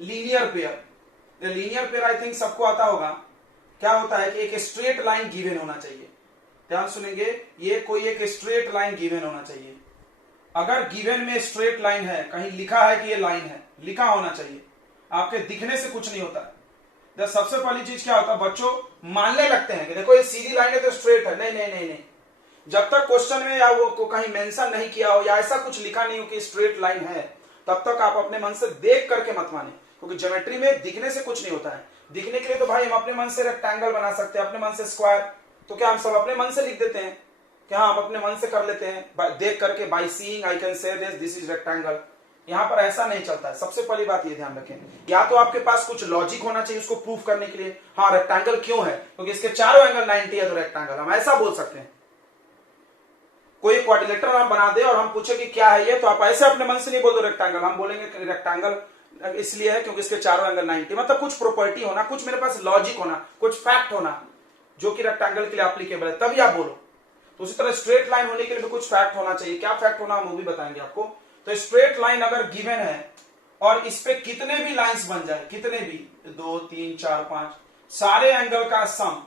Linear pair. Linear pair I think सबको आता होगा। क्या होता है कि एक स्ट्रेट लाइन गिवन होना चाहिए। ध्यान सुनेंगे, ये कोई एक स्ट्रेट लाइन गिवन होना चाहिए। अगर गिवन में स्ट्रेट लाइन है, कहीं लिखा है कि ये लाइन है, लिखा होना चाहिए, आपके दिखने से कुछ नहीं होता है। सबसे पहली चीज क्या होता है, बच्चों मानने लगते हैं कि देखो ये सीधी लाइन है तो स्ट्रेट है। नहीं नहीं नहीं नहीं, जब तक क्वेश्चन में या वो कहीं मेंशन नहीं किया हो या ऐसा कुछ लिखा नहीं हो कि स्ट्रेट लाइन है, तब तक आप अपने मन से देख करके मत माने, क्योंकि ज्योमेट्री में दिखने से कुछ नहीं होता है। दिखने के लिए तो भाई हम अपने मन से रेक्टेंगल बना सकते हैं, अपने मन से स्क्वायर, तो क्या हम सब अपने मन से लिख देते हैं? क्या हम अपने मन से कर लेते हैं देख करके? By seeing I can say this is rectangle. यहां पर ऐसा नहीं चलता है। सबसे पहली बात ये ध्यान रखें, या तो आपके पास कुछ लॉजिक होना चाहिए उसको प्रूफ करने के लिए। हाँ रेक्टेंगल क्यों है, क्योंकि इसके चारों एंगल 90 है तो रेक्टेंगल, हम ऐसा बोल सकते हैं। कोई क्वाड्रिलेटरल हम बना दे और हम पूछे कि क्या है ये, तो आप ऐसे अपने मन से नहीं बोल दो रेक्टेंगल, हम बोलेंगे रेक्टेंगल इसलिए है क्योंकि इसके चारों एंगल 90। मतलब कुछ प्रॉपर्टी होना, कुछ मेरे पास लॉजिक होना, कुछ फैक्ट होना जो कि रेक्टेंगल के लिए एप्लीकेबल है, तभी आप बोलो। तो उसी तरह स्ट्रेट लाइन होने के लिए भी कुछ फैक्ट होना चाहिए। क्या फैक्ट होना हम वो भी बताएंगे आपको। तो स्ट्रेट लाइन अगर गिवन है और इस पे कितने भी लाइंस बन जाए, कितने भी 2 3 4 5, सारे एंगल का सम,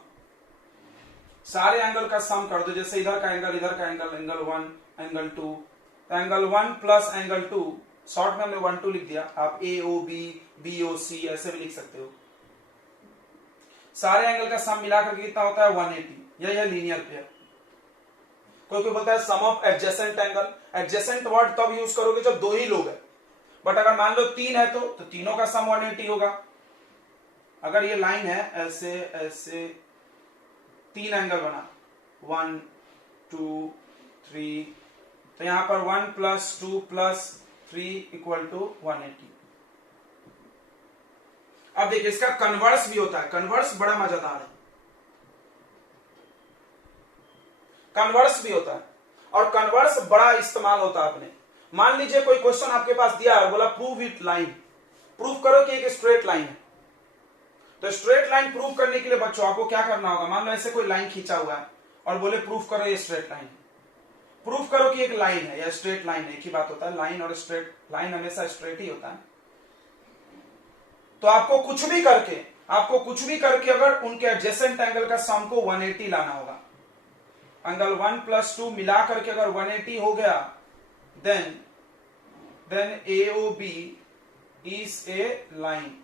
सारे एंगल का सम कर दो। जैसे इधर का एंगल, इधर का angle, angle 1 angle 2, angle 1 plus angle 2, short में हमने 1 2 लिख दिया, आप ए ओ बी बी ओ सी ऐसे भी लिख सकते हो। सारे एंगल का सम मिलाकर कितना होता है 180। यही है लीनियर पेयर। कोई बोलता है sum of adjacent angle. Adjacent word तब यूज करोगे जब दो ही लोग हैं, बट अगर मान लो 3 है तो तीनों का सम 180 होगा। अगर ये लाइन है ऐसे ऐसे 3 एंगल बना 1 2 3, तो यहां पर 1 + 2 + 3 = 180। अब देखिए इसका कन्वर्स भी होता है। कन्वर्स बड़ा मजेदार है, कन्वर्स भी होता है और कन्वर्स बड़ा इस्तेमाल होता है अपने। मान लीजिए कोई क्वेश्चन आपके पास दिया है, बोला प्रूव इट लाइन, प्रूव करो कि एक स्ट्रेट लाइन है। तो स्ट्रेट लाइन प्रूव करने के लिए बच्चों आपको क्या करना होगा, मान लो ऐसे कोई लाइन खींचा हुआ है और बोले प्रूव करो ये स्ट्रेट लाइन है। प्रूव करो कि एक लाइन है या स्ट्रेट लाइन है, एक ही बात होता है। लाइन और स्ट्रेट, लाइन हमेशा स्ट्रेट ही होता है। तो आपको कुछ भी करके अगर उनके एडजेसेंट एंगल का सम को 180 लाना होगा। एंगल 1 + 2 मिला करके अगर 180 हो गया, then AOB is a line.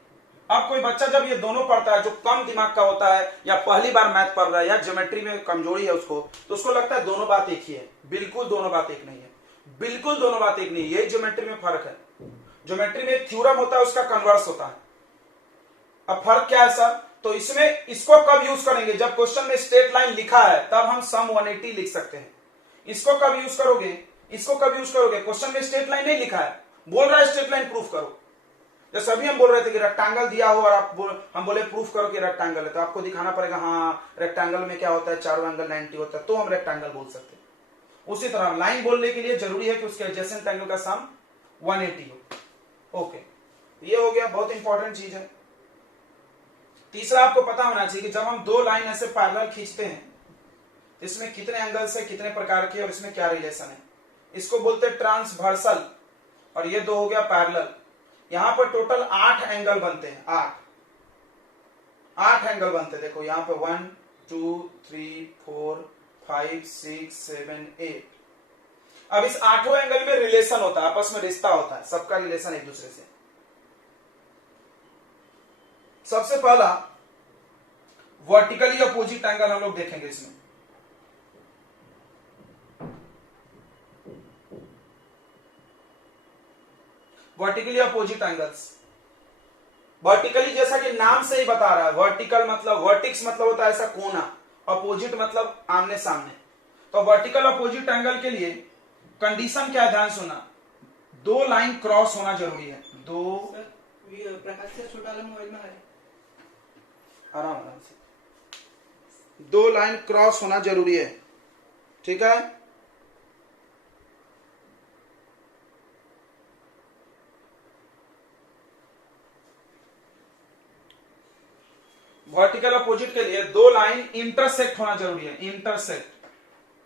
अब कोई बच्चा जब ये दोनों पढ़ता है, जो कम दिमाग का होता है या पहली बार मैथ पढ़ रहा है या ज्योमेट्री में कमजोरी है उसको, तो उसको लगता है दोनों बात एक ही है। बिल्कुल दोनों बात एक नहीं है, बिल्कुल दोनों बात एक नहीं है। यही ज्योमेट्री में फर्क है। ज्योमेट्री में थ्योरम होता है, उसका कन्वर्स होता है। अब फर्क क्या है सर, तो इसमें इसको कब यूज करेंगे, जब क्वेश्चन में स्ट्रेट लाइन लिखा है तब हम सम 180 लिख सकते हैं। इसको कब यूज करोगे, क्वेश्चन में स्ट्रेट लाइन नहीं लिखा है, बोल रहा है स्ट्रेट लाइन प्रूफ करो। जैसे अभी हम बोल रहे थे कि रेक्टेंगल दिया हो और हम बोले प्रूफ करो कि रेक्टेंगल है, तो आपको दिखाना पड़ेगा हाँ रेक्टेंगल में क्या होता है, चारों एंगल 90 होता है, तो हम रेक्टेंगल बोल सकते हैं। उसी तरह लाइन बोलने के लिए जरूरी है कि उसके एडजेसेंट एंगल का सम 180 हो। ओके, ये हो गया, बहुत इंपॉर्टेंट चीज है। तीसरा आपको पता होना चाहिए कि जब हम दो लाइन ऐसे पैरेलल खींचते हैं, इसमें कितने एंगल्स है, कितने प्रकार के, और इसमें क्या रिलेशन है, इसको बोलते हैं ट्रांसवर्सल। और ये दो हो गया पैरेलल। यहां पर टोटल 8 एंगल बनते हैं, 8 एंगल बनते हैं। देखो यहां पर 1 2 3 4 5 6 7 8। अब इस 8 एंगल में रिलेशन होता है, आपस में रिश्ता होता है, सबका रिलेशन एक दूसरे से। सबसे पहला वर्टिकली अपोजिट एंगल हम लोग देखेंगे इसमें। Vertically opposite angles. वर्टिकली जैसा कि नाम से ही बता रहा है, वर्टिकल मतलब, वर्टिक्स मतलब होता है ऐसा कोना, अपोजिट मतलब आमने सामने। तो वर्टिकल अपोजिट एंगल के लिए कंडीशन क्या है, ध्यान सुना, दो लाइन क्रॉस होना जरूरी है। दो प्रकाश से छोटा वाला मोबाइल में है, आराम से, दो लाइन क्रॉस होना जरूरी है, ठीक है। वर्टिकल अपोजिट के लिए दो लाइन इंटरसेक्ट होना जरूरी है।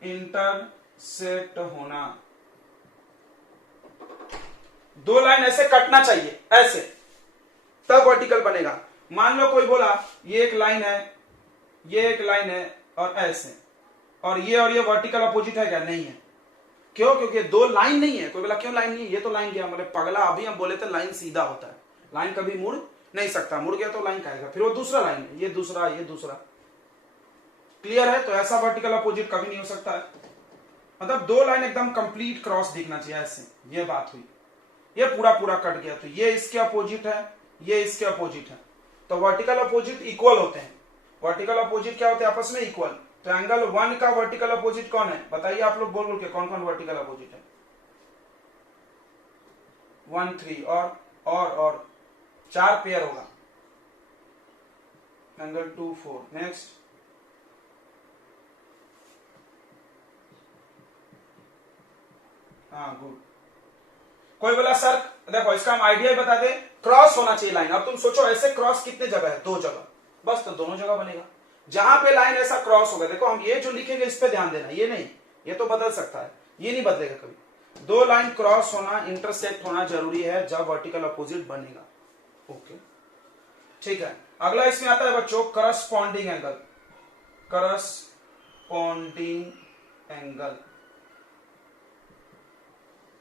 इंटरसेक्ट होना, दो लाइन ऐसे कटना चाहिए, ऐसे तब वर्टिकल बनेगा। मान लो कोई बोला ये एक लाइन है, ये एक लाइन है और ऐसे, और ये वर्टिकल अपोजिट है क्या? नहीं है। क्यों? क्योंकि दो लाइन नहीं है। कोई बोला क्यों लाइन नहीं है? ये तो लाइन गया। मतलब पगला, अभी हम बोले थे लाइन सीधा होता है, लाइन कभी मुड़ नहीं सकता, मुड़ गया तो लाइन कहेगा, फिर वो दूसरा लाइन है, ये दूसरा, ये दूसरा। क्लियर है? तो ऐसा वर्टिकल अपोजिट कभी नहीं हो सकता है। मतलब दो लाइन एकदम कंप्लीट क्रॉस दिखना चाहिए ऐसे। ये बात हुई, ये पूरा पूरा कट गया तो ये इसके अपोजिट है, ये इसके अपोजिट है, तो वर्टिकल अपोजिट इक्वल होते हैं। वर्टिकल अपोजिट क्या होते हैं? आपस में इक्वल। तो एंगल 1 का वर्टिकल अपोजिट कौन है? बताइए आप लोग बोल बोल के, कौन कौन वर्टिकल अपोजिट है? 1 3 और 4 पेयर होगा। एंगल 2 4। नेक्स्ट, हाँ गुड। कोई बोला सर देखो इसका हम आइडिया ही बता दे, क्रॉस होना चाहिए लाइन। अब तुम सोचो ऐसे क्रॉस कितने जगह है? 2 जगह बस, तो दोनों जगह बनेगा। जहां पे लाइन ऐसा क्रॉस होगा, देखो हम ये जो लिखेंगे इस पे ध्यान देना, ये नहीं, ये तो बदल सकता है, ये नहीं बदलेगा कभी। 2 लाइन क्रॉस होना, इंटरसेक्ट होना जरूरी है जब वर्टिकल अपोजिट बनेगा। ओके ठीक है। अगला इसमें आता है बच्चों करस्पॉन्डिंग एंगल। करस्पॉन्डिंग एंगल,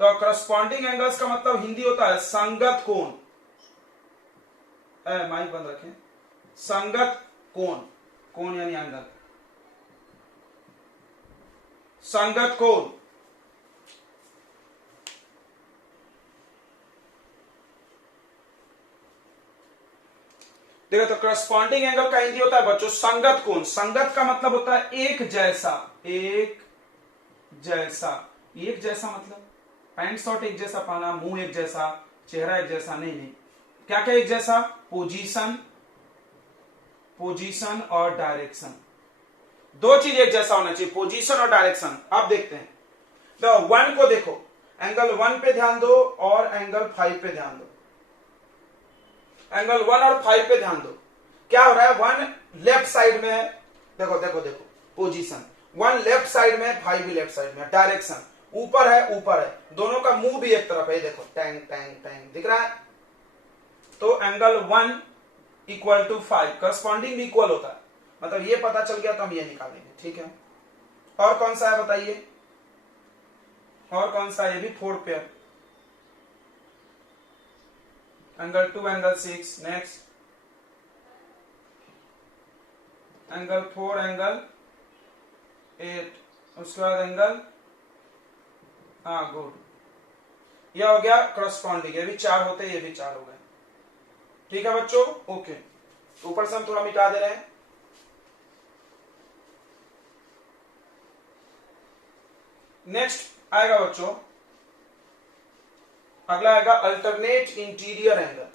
तो करस्पॉन्डिंग एंगल्स का मतलब हिंदी होता है संगत कोण। माइक बंद रखें। संगत कोण, कोण यानी एंगल, संगत कोण। देखो तो करस्पॉन्डिंग एंगल का हिंदी होता है बच्चों संगत कोण। संगत का मतलब होता है एक जैसा। एक जैसा, एक जैसा मतलब पैंट शर्ट एक जैसा पहना, मुंह एक जैसा, चेहरा एक जैसा, नहीं नहीं। क्या क्या एक जैसा? पोजीशन, पोजीशन और डायरेक्शन, दो चीज एक जैसा होना चाहिए, पोजीशन और डायरेक्शन। आप देखते हैं तो 1 को देखो, एंगल 1 पे ध्यान दो और एंगल 5 पे ध्यान दो। एंगल 1 और 5 पे ध्यान दो। क्या हो रहा है? 1 लेफ्ट साइड में है, देखो देखो देखो पोजीशन, 1 लेफ्ट साइड में, 5 भी लेफ्ट साइड में। डायरेक्शन ऊपर है, ऊपर है, दोनों का मुंह भी एक तरफ है, देखो टैंग टैंग टैंग दिख रहा है। तो एंगल 1 इक्वल टू 5, करस्पॉन्डिंग भी इक्वल होता है। मतलब ये पता चल गया तो हम ये निकालेंगे। ठीक है, और कौन सा है बताइए? और कौन सा है? ये भी 4 pair. Angle 2 angle 6। Next, angle 4 angle 8। उसके बाद एंगल, हाँ गुड, यह हो गया करस्पॉन्डिंग। ये भी 4 होते, ये भी 4 हो गए। ठीक है बच्चों, ओके। ऊपर से हम थोड़ा मिटा दे रहे हैं। नेक्स्ट आएगा बच्चों, अगला आएगा alternate interior angle.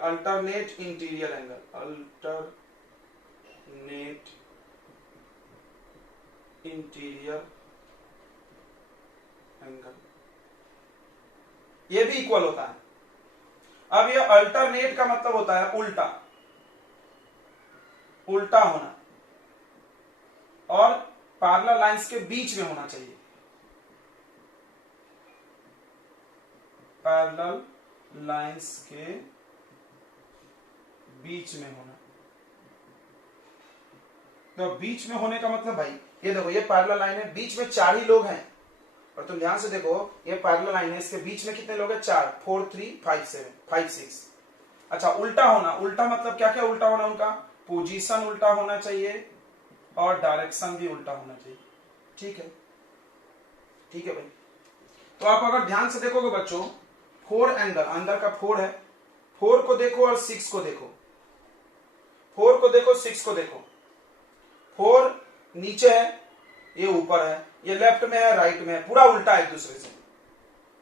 Alternate interior angle, alternate interior angle, ये भी इक्वल होता है। अब ये अल्टरनेट का मतलब होता है उल्टा, उल्टा होना, और पैरेलल लाइंस के बीच में होना चाहिए। पैरेलल लाइंस के बीच में होना। तो बीच में होने का मतलब भाई ये देखो, ये पैरेलल लाइन है, बीच में 4 ही लोग हैं। और तुम ध्यान से देखो, ये पैरेलल लाइन है, इसके बीच में कितने लोग हैं? 4, 4 3 5 7 5 6। अच्छा, उल्टा होना, उल्टा मतलब क्या क्या उल्टा होना? उनका पोजीशन उल्टा होना चाहिए और डायरेक्शन भी उल्टा होना चाहिए। ठीक है, ठीक है भाई। तो आप अगर ध्यान से देखोगे बच्चों, 4 एंगल, अंदर का 4 है, 4 को देखो और 6 को देखो, 4 को देखो 6 को देखो। 4 नीचे है, ये ऊपर है, ये लेफ्ट में है, राइट में है, पूरा उल्टा एक दूसरे से।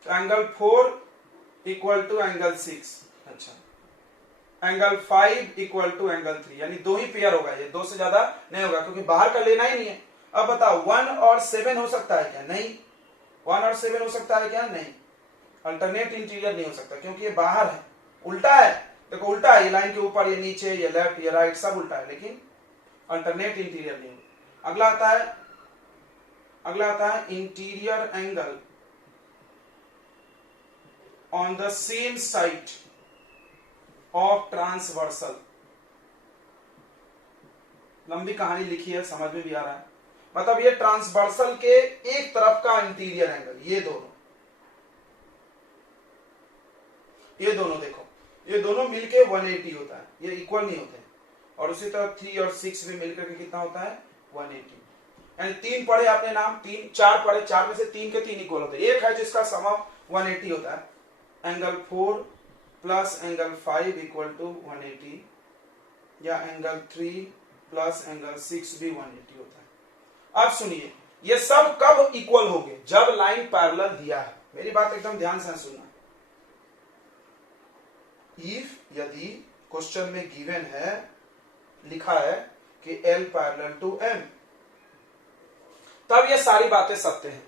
तो एंगल 4 इक्वल टू एंगल 6। अच्छा, एंगल 5 इक्वल टू एंगल 3, यानी 2 ही पेयर होगा, ये 2 से ज्यादा नहीं होगा, क्योंकि बाहर का लेना ही नहीं है। अब बताओ 1 और 7 हो सकता है क्या? नहीं। 1 और 7 हो सकता है क्या? नहीं। अल्टरनेट इंटीरियर नहीं हो सकता, क्योंकि ये बाहर है, उल्टा है। देखो उल्टा है, ये लाइन के ऊपर, ये नीचे, ये लेफ्ट, ये राइट, सब उल्टा है, लेकिन अल्टरनेट इंटीरियर नहीं होगा। अगला आता है interior angle on the same side of transversal. लंबी कहानी लिखी है, समझ में भी आ रहा है। मतलब ये ट्रांसवर्सल के एक तरफ का इंटीरियर एंगल, ये दोनों देखो, ये दोनों मिलके 180 होता है, ये इक्वल नहीं होते। और उसी तरह 3 और 6 भी मिलकर के कितना होता है 180। एंड 3 पढ़े आपने नाम, 4 पढ़े, 4 में से 3 के 3 इक्वल होते हैं। एक है जिसका सम ऑफ 180 होता है, angle 4 plus angle 5 equal to 180, या एंगल 3 प्लस एंगल 6 भी 180 होता है। अब सुनिए, ये सब कब इक्वल होंगे? जब लाइन पैरेलल दिया है। मेरी बात एकदम ध्यान से सुनना। इफ, यदि क्वेश्चन में गिवन है, लिखा है कि L पैरेलल टू M, तब ये सारी बातें सत्य हैं।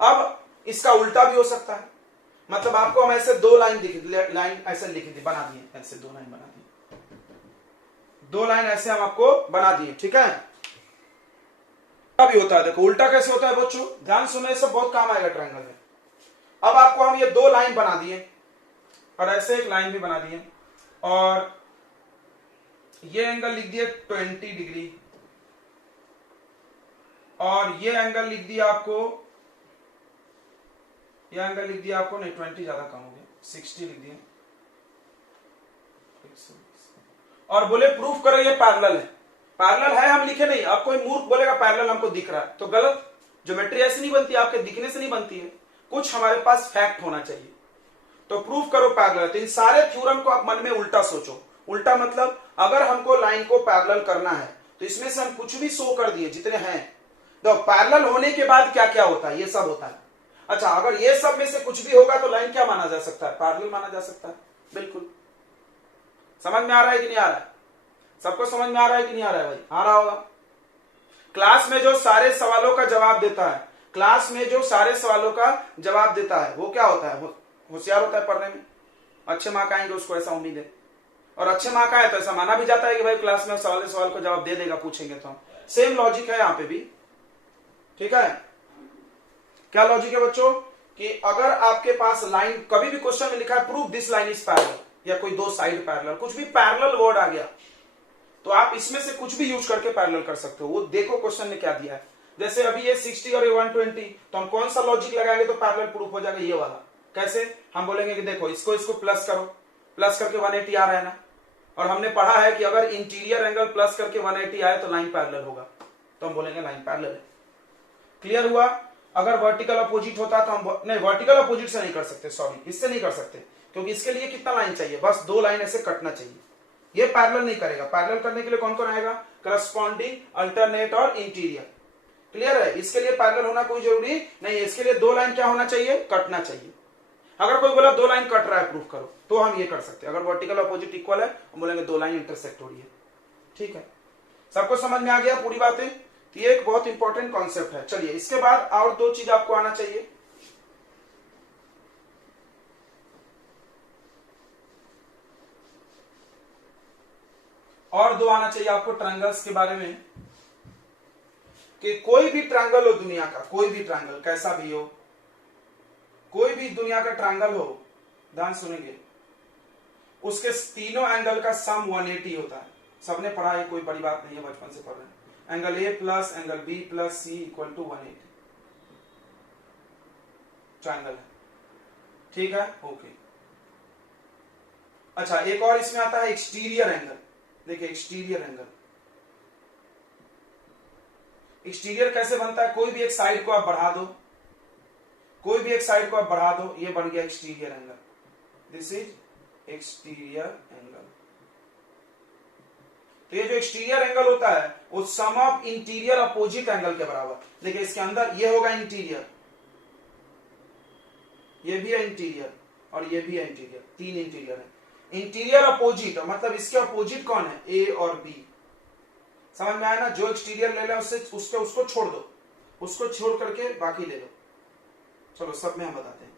अब इसका उल्टा भी हो सकता है। मतलब आपको हम ऐसे 2 लाइन ऐसे लिखी थी, बना दिए, ऐसे 2 लाइन बना दिए, 2 लाइन ऐसे हम आपको बना दिए, ठीक है। भी होता है, देखो उल्टा कैसे होता है बच्चों, ध्यान सुनने से बहुत काम आएगा ट्रायंगल में। अब आपको हम ये 2 लाइन बना दिए और ऐसे एक लाइन भी बना दिए, और ये एंगल लिख दिए 20 डिग्री, और ये एंगल लिख दिया आपको, ये एंगल लिख दिया आपको, नहीं 20 ज्यादा कम हो गया, 60 लिख दिए, और बोले प्रूफ करो ये पैरेलल है। पैरेलल है हम लिखे नहीं। अब कोई मूर्ख बोलेगा पैरेलल हमको दिख रहा है, तो गलत। ज्योमेट्री ऐसी नहीं बनती, आपके दिखने से नहीं बनती है, कुछ हमारे पास फैक्ट होना चाहिए। तो प्रूफ करो पैरेलल। तो इन सारे थ्योरम को आप मन में उल्टा सोचो। उल्टा मतलब अगर हमको लाइन को पैरेलल करना है तो इसमें से हम कुछ भी शो कर दिए जितने हैं, तो पैरेलल होने के बाद क्या क्या होता है, ये सब होता है। अच्छा, अगर ये सब में से कुछ भी होगा तो लाइन क्या माना जा सकता है? पैरेलल माना जा सकता है। बिल्कुल समझ में आ रहा है कि नहीं आ रहा है? सबको समझ में आ रहा है कि नहीं आ रहा है भाई? आ रहा होगा। क्लास में जो सारे सवालों का जवाब देता है, क्लास में जो सारे सवालों का जवाब देता है, वो क्या होता है? होशियार होता है पढ़ने में, अच्छे मार्क आएंगे उसको, ऐसा उम्मीद है। और अच्छे मार्क आए तो ऐसा माना भी जाता है कि भाई क्लास में सवाल को जवाब दे देगा, पूछेंगे तो। सेम लॉजिक है यहाँ पे भी, ठीक है। क्या लॉजिक है बच्चों? कि अगर आपके पास लाइन, कभी भी क्वेश्चन में लिखा है prove this line is parallel, या कोई 2 साइड पैरेलल, कुछ भी पैरेलल वर्ड आ गया तो आप इसमें से कुछ भी यूज करके पैरेलल कर सकते हो। वो देखो क्वेश्चन ने क्या दिया है। जैसे अभी ये 60 और ये 120, तो हम कौन सा लॉजिक लगाएंगे तो पैरेलल प्रूफ हो जाएगा? ये वाला। कैसे? हम बोलेंगे कि देखो इसको प्लस करो, प्लस करके 180 आ रहा है ना, और हमने पढ़ा है कि अगर इंटीरियर एंगल प्लस करके 180 आए तो लाइन पैरेलल होगा, तो हम बोलेंगे लाइन पैरेलल है। क्लियर हुआ? अगर वर्टिकल अपोजिट होता तो हम नहीं, वर्टिकल अपोजिट से नहीं कर सकते, सॉरी, इससे नहीं कर सकते, क्योंकि इसके लिए कितना लाइन चाहिए? बस 2 लाइन ऐसे कटना चाहिए। ये पैरेलल नहीं करेगा। पैरेलल करने के लिए कौन कौन आएगा? करस्पॉन्डिंग, अल्टरनेट और इंटीरियर। क्लियर है? इसके लिए पैरेलल होना कोई जरूरी नहीं है। इसके लिए 2 लाइन क्या होना चाहिए? कटना चाहिए। अगर कोई बोला 2 लाइन कट रहा है प्रूफ करो, तो हम ये कर सकते हैं। अगर वर्टिकल अपोजिट इक्वल है, हम बोलेंगे 2 लाइन इंटरसेक्ट हो रही है। ठीक है, सबको समझ में आ गया पूरी बातें? तो ये एक बहुत इंपॉर्टेंट कॉन्सेप्ट है। चलिए, इसके बाद और 2 चीज आपको आना चाहिए। और 2 आना चाहिए आपको ट्रायंगल्स के बारे में, कि कोई भी ट्रायंगल हो दुनिया का, कोई भी ट्रायंगल कैसा भी हो, कोई भी दुनिया का ट्रायंगल हो, ध्यान सुनेंगे, उसके तीनों एंगल का सम 180 होता है। सबने पढ़ा है, कोई बड़ी बात नहीं है, बचपन से पढ़ रहे हैं। Angle A plus angle B plus C equal to 180 triangle है। ठीक है, ओके। अच्छा, एक और इसमें आता है एक्सटीरियर एंगल। देखिए, एक्सटीरियर एंगल, एक्सटीरियर कैसे बनता है? कोई भी एक साइड को आप बढ़ा दो, कोई भी एक साइड को आप बढ़ा दो, ये बन गया exterior angle. This is exterior angle. तो ये जो एक्सटीरियर एंगल होता है वो सम ऑफ इंटीरियर अपोजिट एंगल के बराबर। देखिए, इसके अंदर ये होगा इंटीरियर, ये भी है इंटीरियर, और ये भी है इंटीरियर। 3 इंटीरियर है। इंटीरियर अपोजिट मतलब इसके अपोजिट कौन है? ए और बी। समझ में आया ना? जो एक्सटीरियर ले लो उसको छोड़ दो, उसको छोड़ करके बाकी ले लो। चलो, सब में हम बताते हैं।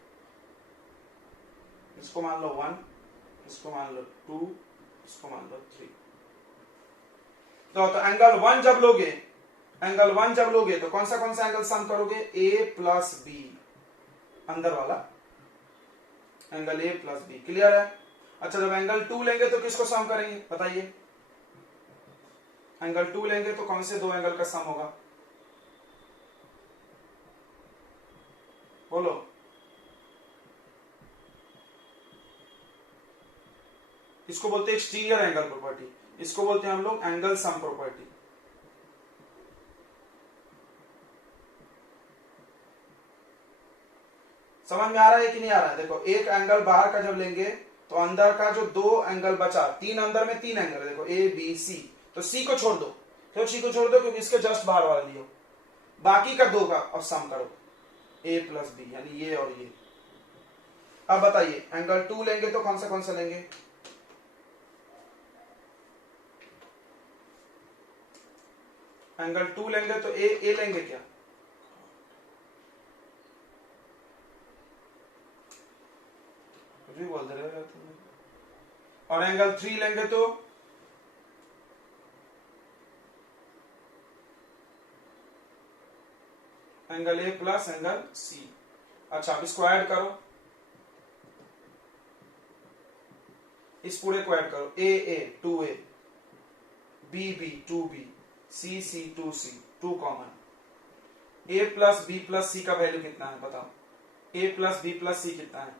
इसको मान लो 1, इसको मान लो 2, इसको मान लो 3। तो एंगल 1 जब लोगे, एंगल 1 जब लोगे तो कौन सा एंगल सम करोगे? ए प्लस बी, अंदर वाला angle A plus B. Clear है? अच्छा, जब एंगल 2 लेंगे तो किसको सम करेंगे बताइए? एंगल 2 लेंगे तो कौन से दो एंगल का सम होगा? बोलो। इसको बोलते हैं एक्सटीरियर एंगल प्रॉपर्टी, इसको बोलते हैं हम लोग एंगल सम प्रॉपर्टी। समझ में आ रहा है कि नहीं आ रहा है? देखो, एक एंगल बाहर का जब लेंगे तो अंदर का जो दो एंगल बचा, तीन अंदर में तीन एंगल है, देखो ए बी सी, तो सी को छोड़ दो, क्यों सी को छोड़ दो? क्योंकि इसके जस्ट बाहर वाला लियो, बाकी का दो का अब सम करो, ए प्लस बी, यानी ये और ये। अब बताइए, एंगल 2 लेंगे तो कौन सा लेंगे? एंगल 2 लेंगे तो ए लेंगे क्या? कुछ भी बोल दे रहे हो तुम। और एंगल 3 लेंगे तो angle A plus angle C. अच्छा, अब इसको ऐड करो, इस पूरे को ऐड करो, a 2a, b 2b, c 2c, 2 common. a plus b plus c का वैल्यू कितना है बताओ? a plus b plus c कितना है?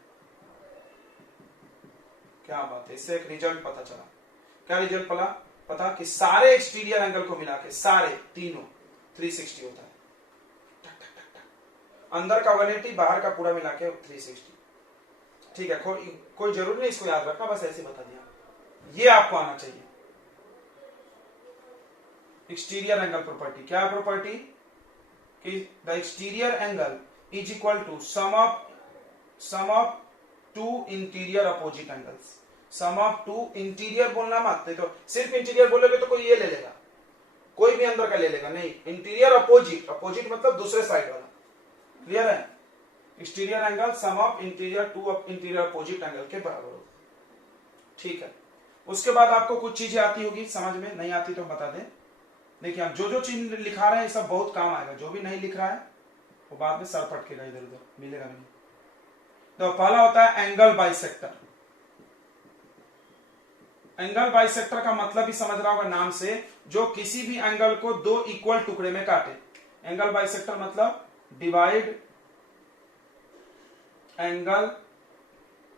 क्या बात है, इससे एक रिजल्ट पता चला। क्या रिजल्ट पता कि सारे एक्सटीरियर एंगल को मिला के सारे तीनों 360 होता है। अंदर का 180, बाहर का पूरा मिला के 360। ठीक है, कोई जरूरी नहीं इसको याद रखना, बस ऐसे बता दिया। ये आपको आना चाहिए। एक्सटीरियर एंगल प्रॉपर्टी क्या है? प्रॉपर्टी कि the exterior angle is equal to sum of two interior opposite angles. Sum of two interior बोलना मत, नहीं तो सिर्फ इंटीरियर बोलोगे तो कोई ये ले लेगा, कोई भी अंदर का ले लेगा, नहीं, इंटीरियर अपोजिट, अपोजिट मतलब दूसरे साइड वाला। क्लियर है? Exterior angle sum of interior two interior opposite angle के बराबर हो। ठीक है, उसके बाद आपको कुछ चीजें आती होगी समझ में, नहीं आती तो बता दें। देखिए, आप जो चीज लिखा रहे हैं सब बहुत काम आएगा, जो भी नहीं लिख रहा है वो बाद में सर पटकेगा, इधर उधर मिलेगा नहीं। तो पहला होता है एंगल बाइसेक्टर। एंगल बाइसेक्टर का मतलब ही समझ रहा होगा नाम से, जो किसी भी एंगल को दो इक्वल टुकड़े में काटे। एंगल बाइसेक्टर मतलब divide angle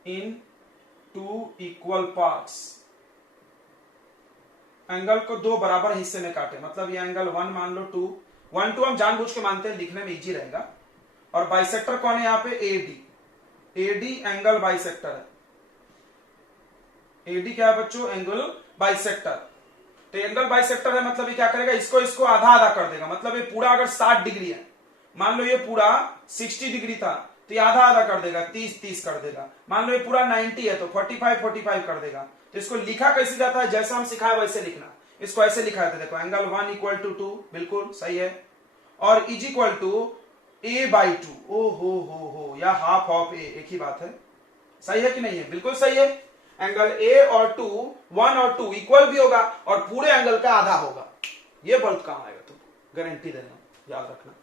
in two equal parts. Angle को दो बराबर हिस्से में काटे, मतलब ये एंगल 1 मान लो, 1 2 हम जानबूझ के मानते हैं, लिखने में इजी रहेगा। और बाइसेक्टर कौन है यहाँ पे? एडी एंगल बाइसेक्टर है। एडी क्या है बच्चों? Angle bisector. तो एंगल बाइसेक्टर है मतलब ये क्या करेगा? इसको आधा आधा कर देगा। मतलब ये पूरा अगर 60 डिग्री है, मान लो ये पूरा 60 डिग्री था, तो ये आधा आधा कर देगा, 30 कर देगा। मान लो ये पूरा 90 है तो 45 कर देगा। तो इसको लिखा कैसे जाता है? जैसा हम सिखाए वैसे लिखना। इसको ऐसे लिखा जाता है, देखो, एंगल 1 इक्वल टू 2, बिल्कुल सही है, और इज इक्वल टू a/2। ओ हो, या हाफ ऑफ ए, एक ही बात है। सही है कि नहीं है? बिल्कुल सही है। एंगल ए और 2, 1 और 2 इक्वल भी होगा और पूरे एंगल का आधा होगा। ये बहुत काम आएगा, तुमको गारंटी देना, याद रखना।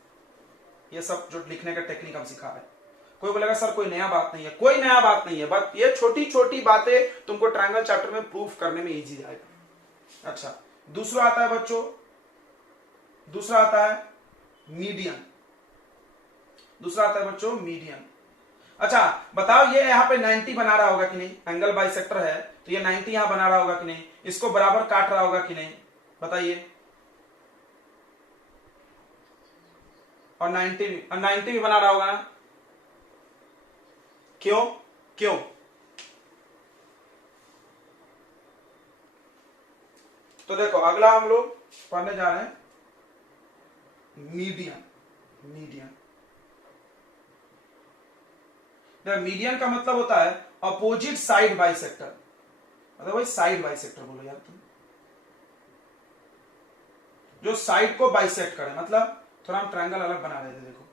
ये सब जो लिखने का टेक्निक हम सिखा रहे हैं। कोई बोलेगा सर कोई नया बात नहीं है, कोई नया बात नहीं है, बस ये छोटी छोटी बातें तुमको ट्रायंगल चैप्टर में प्रूफ करने में इजी आएगा। अच्छा, दूसरा आता है बच्चों, दूसरा आता है मीडियन। दूसरा आता है बच्चों मीडियन। अच्छा बताओ, ये यहाँ पे 90 बना रहा होगा कि नहीं? एंगल बाइसेक्टर है तो ये 90 यहां बना रहा होगा कि नहीं? इसको बराबर काट रहा होगा कि नहीं? बताइए। और 90 भी बना रहा होगा ना? क्यों? तो देखो, अगला हम लोग पढ़ने जा रहे हैं मीडियन। मीडियन का मतलब होता है अपोजिट साइड बाइसेक्टर। मतलब वही साइड बाइसेक्टर बोलो यार तुम, जो साइड को बाइसेक्ट करे। मतलब थोड़ा हम ट्रायंगल अलग बना रहे थे, देखो।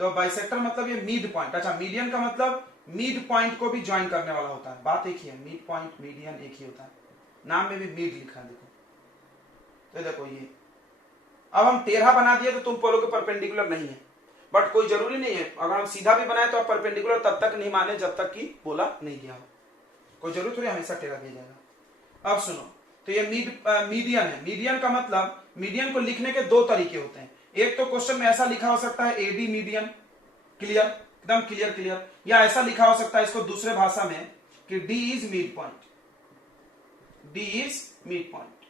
तो बाइसेक्टर मतलब ये मिड पॉइंट। अच्छा, मीडियन का मतलब मिड पॉइंट को भी ज्वाइन करने वाला होता है। बात एक ही है, मिड पॉइंट मीडियन एक ही होता है, नाम में भी मिड लिखा है, देखो। तो देखो ये, अब हम टेढ़ा बना दिए तो तुम बोलोगे परपेंडिकुलर नहीं है, बट कोई जरूरी नहीं है, अगर हम सीधा भी बनाए तो आप परपेंडिकुलर तब तक नहीं माने जब तक कि बोला नहीं गया हो, कोई जरूरी थोड़ी हमेशा टेढ़ा दिया जाएगा। अब सुनो, तो ये मीडियन है। मीडियन का मतलब, मीडियन को लिखने के दो तरीके होते हैं। एक तो क्वेश्चन में ऐसा लिखा हो सकता है एडी मीडियन, क्लियर, एकदम क्लियर क्लियर, या ऐसा लिखा हो सकता है इसको दूसरे भाषा में कि D is mid point, D is mid point.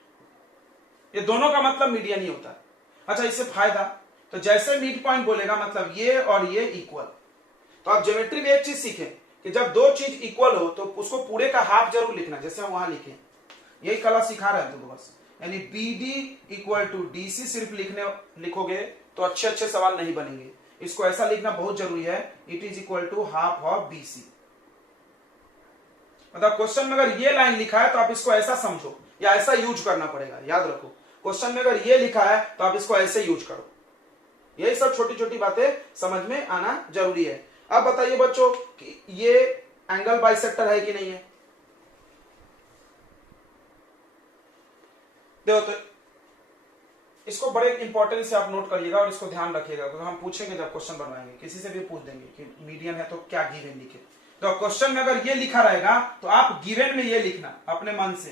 ये दोनों का मतलब मीडियन ही होता है। अच्छा, इससे फायदा, तो जैसे मिड पॉइंट बोलेगा मतलब ये और ये इक्वल। तो आप ज्योमेट्री में एक चीज सीखें कि जब दो चीज इक्वल हो तो उसको पूरे का हाफ जरूर लिखना, जैसे हम वहां लिखे, यही कला सिखा रहे हैं तुमको बस। यानी B D equal to D C सिर्फ लिखोगे तो अच्छे अच्छे सवाल नहीं बनेंगे। इसको ऐसा लिखना बहुत जरूरी है, it is equal to half of B C. मतलब क्वेश्चन में अगर ये लाइन लिखा है तो आप इसको ऐसा समझो या ऐसा यूज करना पड़ेगा, याद रखो। क्वेश्चन में अगर ये लिखा है तो आप इसको ऐसे यूज करो। यही सब छोटी छोटी बातें समझ में आना जरूरी है। अब बताइए बच्चों कि ये एंगल बाइसेक्टर है कि नहीं है? देखो, तो इसको बड़े इंपॉर्टेंस से आप नोट करिएगा और इसको ध्यान रखिएगा, क्योंकि हम पूछेंगे जब क्वेश्चन बनवाएंगे, किसी से भी पूछ देंगे कि मीडियन है तो क्या गिवन लिखे। तो क्वेश्चन में अगर ये लिखा रहेगा तो आप गिवन में ये लिखना अपने मन से।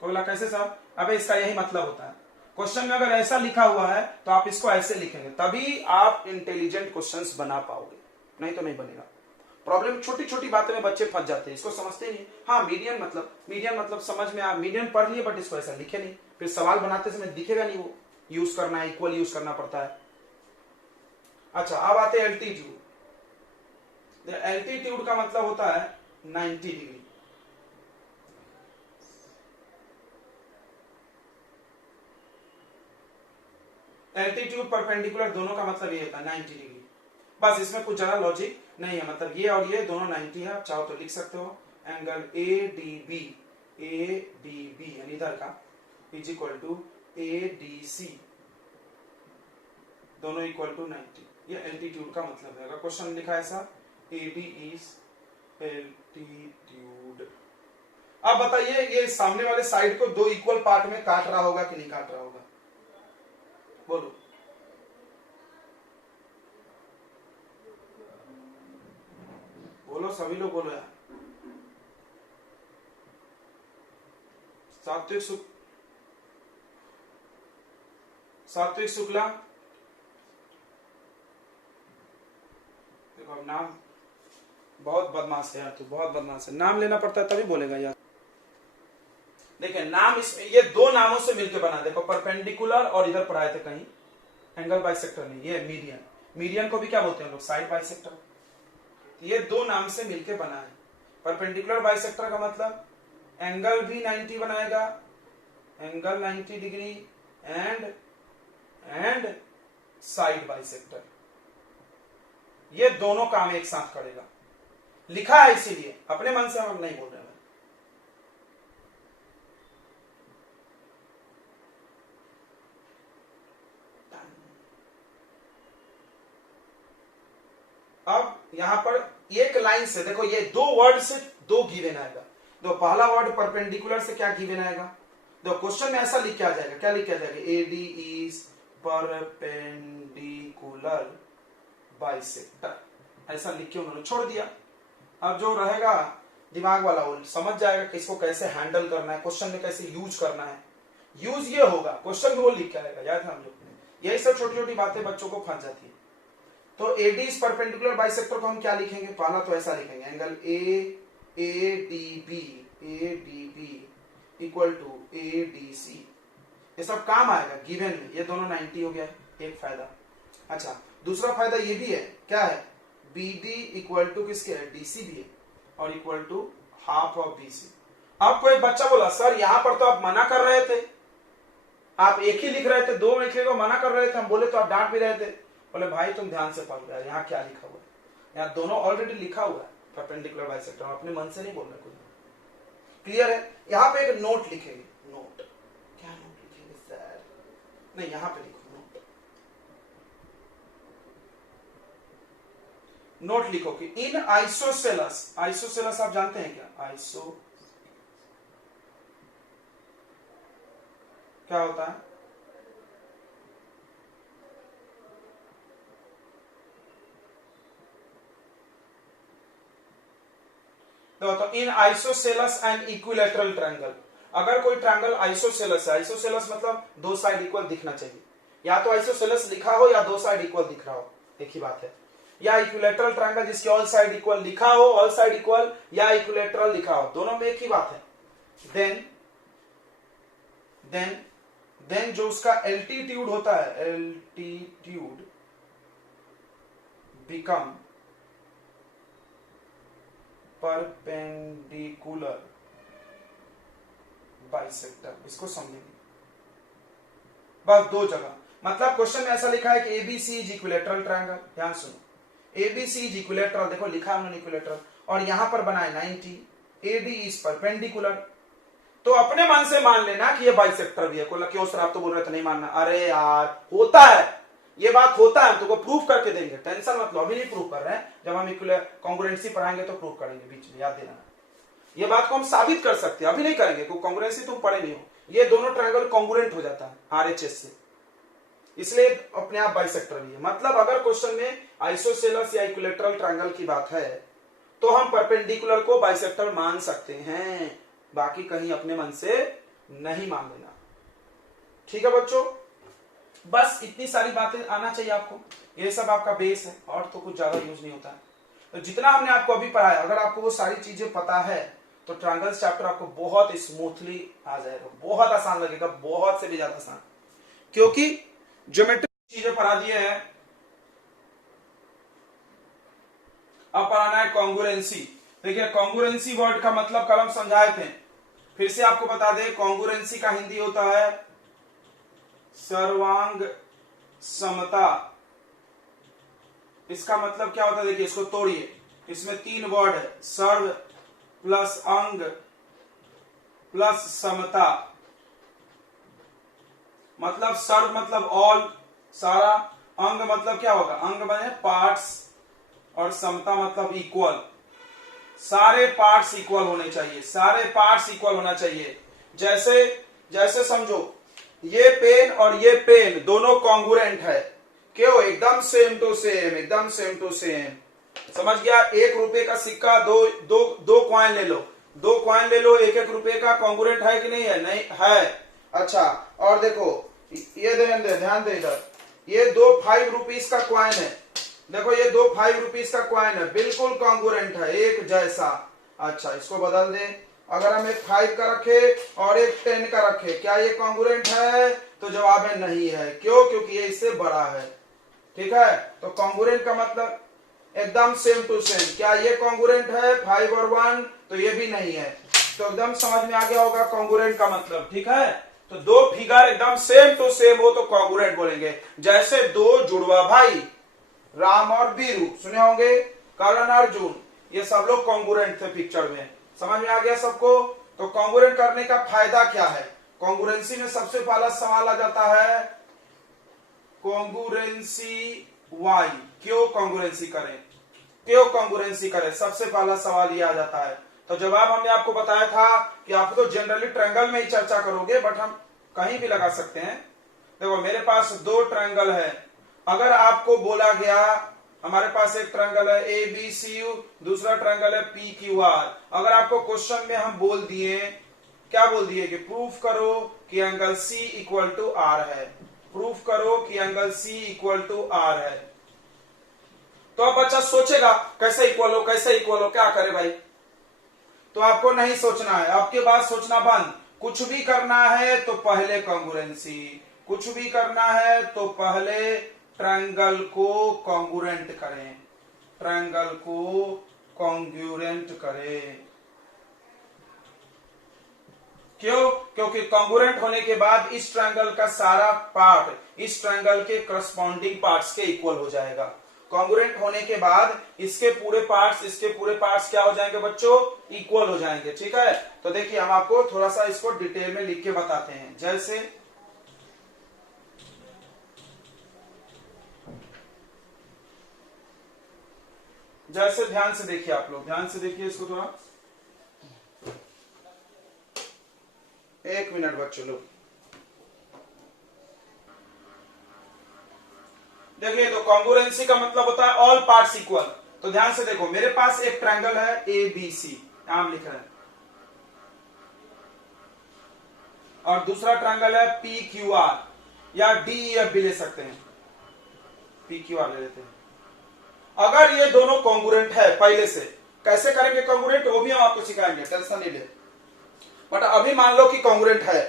कोई बोला कैसे साहब? अबे इसका यही मतलब होता है, क्वेश्चन में अगर ऐसा लिखा हुआ है तो आप इसको ऐसे लिखेंगे, तभी आप इंटेलिजेंट क्वेश्चंस बना पाओगे, नहीं तो नहीं बनेगा। प्रॉब्लम छोटी छोटी बातें में बच्चे फंस जाते हैं, इसको समझते नहीं। हाँ, मीडियन मतलब समझ में आ, मीडियन पढ़ लिए बट इसको ऐसा लिखे नहीं, फिर सवाल बनाते समय दिखेगा नहीं, वो यूज करना है, इक्वल यूज करना पड़ता है। अच्छा, अब आते हैं एल्टीट्यूड। एल्टीट्यूड का मतलब होता है 90 डिग्री। एल्टीट्यूड परपेंडिकुलर दोनों का मतलब ये होता है 90 डिग्री। बस इसमें कुछ ज्यादा लॉजिक नहीं है, मतलब ये और ये दोनों 90 है। आप चाहो तो लिख सकते हो एंगल ए डी बी यानी इधर का is equal to A D C, दोनों इक्वल टू 90। ये एल्टीट्यूड का मतलब है। अगर क्वेश्चन लिखा है ऐसा, ए डी इज एल्टीट्यूड। अब बताइए ये सामने वाले साइड को दो इक्वल पार्ट में काट रहा होगा कि नहीं काट रहा होगा? बोलो। बोलो, सभी लोग बोलो यार। सात्विक शुक्ला, देखो अब नाम, बहुत बदमाश है यार तू, बहुत बदमाश है। नाम लेना पड़ता है तभी बोलेगा यार। देखिए नाम, इसमें ये दो नामों से मिलकर बना, देखो परपेंडिकुलर और इधर पढ़ाए थे कहीं एंगल बाइसेक्टर नहीं, ये मीडियन। मीडियन को भी क्या बोलते हैं लोग? Side bisector. ये दो नाम से मिलकर बना है। परपेंडिकुलर बाइसेक्टर का मतलब एंगल भी 90 बनाएगा, angle 90 degree and side bisector, ये दोनों काम एक साथ करेगा। लिखा है इसीलिए, अपने मन से हम नहीं बोल रहे हैं। अब यहां पर एक लाइन से देखो, ये दो वर्ड से दो गिवन आएगा। तो पहला वर्ड परपेंडिकुलर से क्या गिवन आएगा? तो क्वेश्चन में ऐसा लिख के आ जाएगा, क्या लिख के आ जाएगा? A D is perpendicular bisector, ऐसा लिख के उन्होंने छोड़ दिया। अब जो रहेगा दिमाग वाला वो समझ जाएगा कि इसको कैसे हैंडल करना है, क्वेश्चन में कैसे यूज करना है। यूज ये होगा, क्वेश्चन में वो लिख के आएगा। याद है हम लोग, यही सब छोटी छोटी बातें बच्चों को फंस जाती है। तो एडी इज परपेंडिकुलर बाइसेक्टर को हम क्या लिखेंगे? पहला तो ऐसा लिखेंगे, angle A D B equal to A D C. ये सब काम आएगा गिवन में। ये दोनों 90 हो गया, एक फायदा। अच्छा, दूसरा फायदा ये भी है, क्या है? बी डी इक्वल टू किसके है? डीसी भी है, और equal to half of BC. अब कोई बच्चा बोला सर यहां पर तो आप मना कर रहे थे, आप एक ही लिख रहे थे, दो लिखने को मना कर रहे थे। हम बोले तो आप डांट भी रहे थे। बोले भाई तुम ध्यान से पढ़ रहे, यहाँ क्या लिखा हुआ है? यहाँ दोनों ऑलरेडी लिखा हुआ है परपेंडिकुलर बाइसेक्टर, अपने मन से नहीं बोल रहे कुछ। क्लियर है? यहाँ पे एक नोट लिखेंगे। नोट, क्या नोट लिखेंगे सर? नहीं, यहाँ पे लिखो नोट। नोट लिखो कि इन आइसोसेलस, आइसोसेलस आप जानते हैं क्या? आइसो क्या होता है? तो इन आइसोसेलस एंड इक्विलेटरल ट्रायंगल, अगर कोई ट्रायंगल आइसोसेलस है, आइसोसेलस मतलब दो साइड इक्वल दिखना चाहिए, या तो आइसोसेलस लिखा हो या दो साइड इक्वल दिख रहा हो, एक ही बात है, या इक्विलेटरल ट्रायंगल जिसकी ऑल साइड इक्वल लिखा हो, ऑल साइड इक्वल, या इक्विलेटरल लिखा हो, दोनों में एक ही बात है, देन जो उसका एल्टीट्यूड होता है, एल्टीट्यूड बिकम परपेंडिकुलर बाइसेक्टर, इसको समझेंगे बस दो जगह। मतलब क्वेश्चन में ऐसा लिखा है कि एबीसी इज इक्विलेटरल ट्रायंगल, ध्यान सुनो, एबीसी इज इक्विलेटरल, देखो लिखा है उन्होंने इक्विलेटरल, और यहां पर बनाए 90, एडी इज परपेंडिकुलर, तो अपने मन से मान लेना कि ये बाइसेक्टर भी है। कोई क्यों सर आप तो बोल रहे थे नहीं मानना, अरे यार होता है, ये बात होता है, तुमको प्रूफ करके देंगे, टेंशन मत लो, अभी नहीं प्रूफ कर रहे हैं, जब हम कॉन्ग्रुएंसी पढ़ाएंगे तो प्रूफ करेंगे, बीच में याद देना, ये बात को हम साबित कर सकते हैं, अभी नहीं करेंगे क्योंकि कॉन्ग्रुएंसी तुम पढ़े नहीं हो, ये दोनों ट्रायंगल कॉन्ग्रुएंट हो जाता है आरएचएस से, इसलिए अपने आप बाइसेक्टर भी है। मतलब अगर क्वेश्चन में आइसोसेलस या इक्विलेटरल ट्रायंगल की बात है तो हम परपेंडिकुलर को बाइसेक्टर मान सकते हैं, बाकी कहीं अपने मन से नहीं मान लेना, ठीक है बच्चों। बस इतनी सारी बातें आना चाहिए आपको, ये सब आपका बेस है, और तो कुछ ज्यादा यूज नहीं होता है। तो जितना हमने आपको अभी पढ़ाया, अगर आपको वो सारी चीजें पता है तो ट्रायंगल्स चैप्टर आपको बहुत स्मूथली आ जाएगा, बहुत आसान लगेगा, बहुत से भी ज्यादा आसान, क्योंकि ज्योमेट्री चीजें पढ़ा दिए हैं। अब पढ़ाना है कॉन्ग्रुएंसी। देखिए कॉन्ग्रुएंसी वर्ड का मतलब कल हम समझाए थे, फिर से आपको बता दें, कॉन्ग्रुएंसी का हिंदी होता है सर्वांग समता। इसका मतलब क्या होता है, देखिए इसको तोड़िए, इसमें तीन वर्ड है, सर्व प्लस अंग प्लस समता। मतलब सर्व मतलब ऑल, सारा, अंग मतलब क्या होगा, अंग बने पार्ट्स, और समता मतलब इक्वल, सारे पार्ट्स इक्वल होने चाहिए, सारे पार्ट्स इक्वल होना चाहिए। जैसे जैसे समझो ये पेन और ये पेन दोनों कॉन्ग्रुएंट है, क्यों, एकदम सेम टू सेम, एकदम सेम टू सेम, समझ गया। 1 रुपए का सिक्का, दो कॉइन ले लो, 2 कॉइन ले लो, 1-1 रुपए का, कॉन्ग्रुएंट है कि नहीं है, नहीं है, अच्छा। और देखो ये ध्यान दे इधर, ये 2 5 रुपीस का कॉइन है, देखो ये 2 5 रुपीस का कॉइन है, बिल्कुल कॉन्ग्रुएंट है, एक जैसा। अच्छा इसको बदल दे, अगर हम एक 5 का रखे और एक 10 का रखे, क्या ये कॉन्ग्रुएंट है, तो जवाब है नहीं है, क्यों, क्योंकि ये इससे बड़ा है, ठीक है। तो कॉन्ग्रुएंट का मतलब एकदम सेम टू सेम, क्या ये कॉन्ग्रुएंट है 5 और 1, तो ये भी नहीं है, तो एकदम समझ में आ गया होगा कॉन्ग्रुएंट का मतलब, ठीक है। तो 2 फिगर एकदम सेम टू सेम हो तो कॉन्ग्रुएंट बोलेंगे। जैसे 2 जुड़वा भाई, राम और बीरू, सुने होंगे, कर्ण अर्जुन, ये सब लोग कॉन्ग्रुएंट थे पिक्चर में, समझ में आ गया सबको। तो कॉन्ग्रुएंट करने का फायदा क्या है, कॉन्ग्रुएंसी में सबसे पहला सवाल आ जाता है कॉन्ग्रुएंसी वाई, क्यों कॉन्ग्रुएंसी करें, क्यों कॉन्ग्रुएंसी करें, सबसे पहला सवाल ये आ जाता है। तो जवाब हमने आपको बताया था कि आप तो जनरली ट्रायंगल में ही चर्चा करोगे, बट हम कहीं भी लगा सकते हैं। देखो मेरे पास 2 ट्रायंगल है, अगर आपको बोला गया हमारे पास एक ट्रायंगल है ए बी सी यू, दूसरा ट्रायंगल है पी क्यू आर, अगर आपको क्वेश्चन में हम बोल दिए, क्या बोल दिए कि प्रूफ करो कि angle C equal to R है, प्रूफ करो कि angle C equal to R है, तो अब बच्चा सोचेगा कैसे इक्वल हो, कैसे इक्वल हो, क्या करे भाई। तो आपको नहीं सोचना है, आपके बाद सोचना बंद, कुछ भी करना है तो पहले कॉन्ग्रुएंसी, कुछ भी करना है तो पहले ट्रायंगल को कॉन्ग्रुएंट करें, ट्रायंगल को कॉन्ग्रुएंट करें, क्यों, क्योंकि कॉन्ग्रुएंट होने के बाद इस ट्रायंगल का सारा पार्ट इस ट्रायंगल के करस्पॉन्डिंग पार्ट्स के इक्वल हो जाएगा। कॉन्ग्रुएंट होने के बाद इसके पूरे पार्ट्स क्या हो जाएंगे बच्चों, इक्वल हो जाएंगे, ठीक है। तो देखिए हम आपको थोड़ा सा इसको डिटेल में लिख के बताते हैं। जैसे ध्यान से देखिए, आप लोग ध्यान से देखिए इसको थोड़ा, 1 मिनट बच्चों लोग देखिए। तो कॉन्ग्रुएंसी का मतलब होता है ऑल पार्ट्स इक्वल। तो ध्यान से देखो, मेरे पास एक ट्रायंगल है ए बी सी, हम लिख रहे हैं। और दूसरा ट्रायंगल है पी क्यू आर, या डी एफ भी ले सकते हैं, पी क्यू आर ले लेते हैं। अगर ये दोनों कॉन्ग्रुएंट है पहले से, कैसे करेंगे कॉन्ग्रुएंट वो भी हम आपको सिखाएंगे, टेंशन नहीं ले। बट अभी मान लो कि कॉन्ग्रुएंट है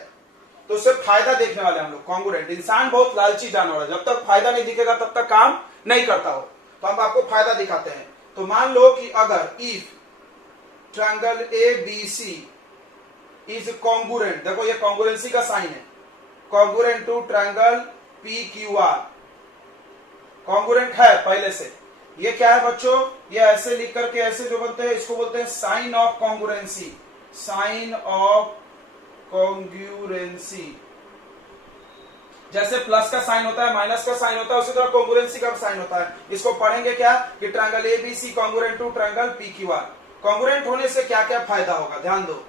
तो उससे फायदा देखने वाले हम लोग। कॉन्ग्रुएंट, इंसान बहुत लालची जानवर है, जब तक फायदा नहीं दिखेगा तब तक काम नहीं करता हो, तो हम आपको फायदा दिखाते हैं। तो मान लो कि अगर if triangle A B C is congruent, देखो ये कॉन्ग्रुएंसी का साइन है, congruent to triangle P Q R, congruent है पहले से। ये क्या है बच्चों, ये ऐसे लिख करके ऐसे जो बनते हैं इसको बोलते हैं sign of congruency, sign of congruency. जैसे प्लस का साइन होता है, माइनस का साइन होता है, उसी तरह कॉन्ग्रुएंसी का साइन होता है। इसको पढ़ेंगे क्या कि triangle ABC congruent to triangle P Q R. Congruent होने से क्या क्या फायदा होगा, ध्यान दो।